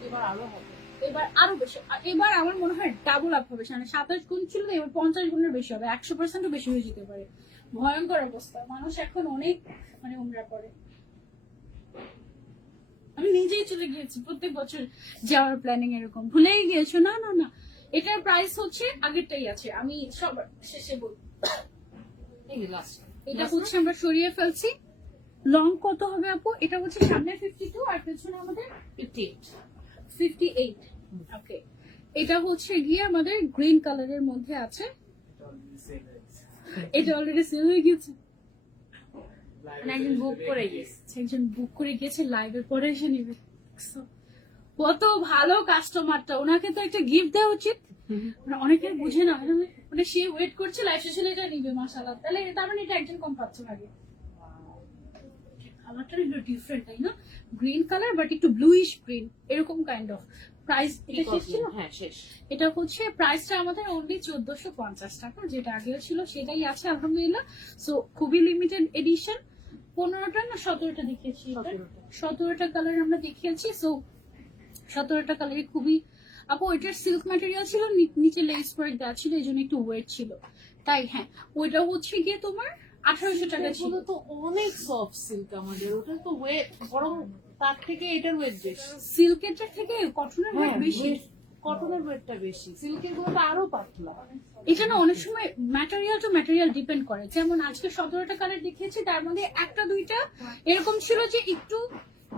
এবার আরো হবে। এবার আরো বেশি। আর এবার আমার মনে হয় ডাবল আপ হবে, মানে 27 গুণ ছিল এবার 50 গুণের বেশি হবে, 100%ও বেশি হয়ে যেতে পারে। ভয়ঙ্কর অবস্থা, মানুষ এখন অনেক মানে উমরা করে। আমি নিজেই চলে গিয়েছি প্রত্যেক বছর যাওয়ার প্ল্যানিং, এরকম ভুলেই গিয়েছো? না না না, এটার প্রাইস হচ্ছে আগেরটাই আছে, আমি সবার শেষে বলবো। এই লাস্ট এটা হচ্ছে আমরা সরিয়ে ফেলছি। লং কত হবে আপু? এটা হচ্ছে সামনে 52 আর পেছনে আমাদের 58। ওকে, এটা হচ্ছে গিয়ে আমাদের গ্রিন কালারের মধ্যে আছে। এটা অলরেডি সেল হয়ে গেছে, মানে একজন বুক করে গেছে। একজন বুক করে গিয়েছে, লাইভের পরে এসে নিবে। কত ভালো কাস্টমারটা, ওনাকে তো একটা গিফট দেওয়া উচিত। মানে অনেকে বুঝে না, মানে সে ওয়েট করছে লাইভ সেশন এটা নিবে, মাশাআল্লাহ। তাহলে তার মানে এটা একজন কম পাচ্ছে ভাগে। কালারটা একটু ডিফারেন্ট, তাই না? গ্রিন কালার বাট একটু ব্লুইশ গ্রিন, এরকম কাইন্ড অফ। প্রাইস এটা শেষ ছিল? হ্যাঁ শেষ। এটা হচ্ছে প্রাইসটা আমাদের অনলি 1450 টাকা, যেটা আগেও ছিল সেটাই আছে আলহামদুলিল্লাহ। সো খুবই লিমিটেড এডিশন। 15টা না 17টা দেখিয়েছি, 17টা কালার আমরা দেখিয়েছি। সো 17টা কালারে খুবই আপু, এটার সিল্ক ম্যাটেরিয়াল ছিল, নিচে লেস ওয়ার্ক দেওয়া ছিল, এই জন্য একটু ওয়েট ছিল তাই। হ্যাঁ, ওইটা হচ্ছে গিয়ে তোমার 1800 টাকা ছিল। এগুলো তো অনেক সফট সিল্ক আমাদের, ওটা তো ওয়েট বরং তার থেকে এটার ওয়েট বেশি। সিল্কেরটা থেকে কটনের ওয়েট বেশি, কটনের ওয়েটটা বেশি, সিল্কের গুলো তো আরো পাতলা। এটা না অনেক সময় ম্যাটেরিয়াল টু ম্যাটেরিয়াল ডিপেন্ড করে। যেমন আজকে 17টা কালার দেখিয়েছি, তার মধ্যে একটা দুইটা এরকম ছিল যে একটু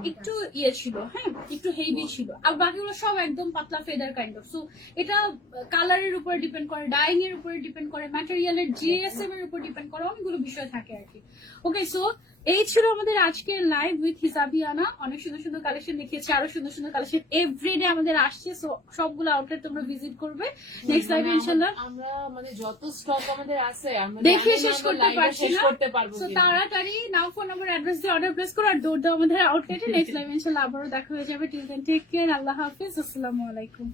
একটু ইয়ে ছিল, হ্যাঁ একটু হেভি ছিল, আর বাকিগুলো সব একদম পাতলা ফেদার কাইন্ড অফ। সো এটা কালারের উপরে ডিপেন্ড করে, ডাইং এর উপরে ডিপেন্ড করে, ম্যাটেরিয়ালের জিএসএম এর উপর ডিপেন্ড করে, অনেকগুলো বিষয় থাকে আর কি। ওকে, সো এই ছিল আমাদের আজকের লাইভ উইথ হিসাবিয়ানা। অনেক সুন্দর সুন্দর কালেকশন দেখিয়েছি, আরো সুন্দর সুন্দর কালেকশন এভরিডে আমাদের আসছে। সো সবগুলো আউটলেট তোমরা ভিজিট করবে। নেক্সট লাইভে ইনশাআল্লাহ আমরা মানে যত স্টক আমাদের আছে আমরা দেখে জানি না শেষ আমরা করতে live এ পারছি শেষ না। করতে পারবো সো কিনা। তাড়াতাড়ি নাও ফোন নাম্বার অ্যাড্রেস দিয়ে অর্ডার প্লেস করো আর দৌড় দাও আমাদের আউটলেটে। নেক্সট লাইভে ইনশাআল্লাহ আবারও দেখা হয়ে যাবে। টিল দেন টেক কেয়ার, আল্লাহ হাফেজ, আসসালামু আলাইকুম।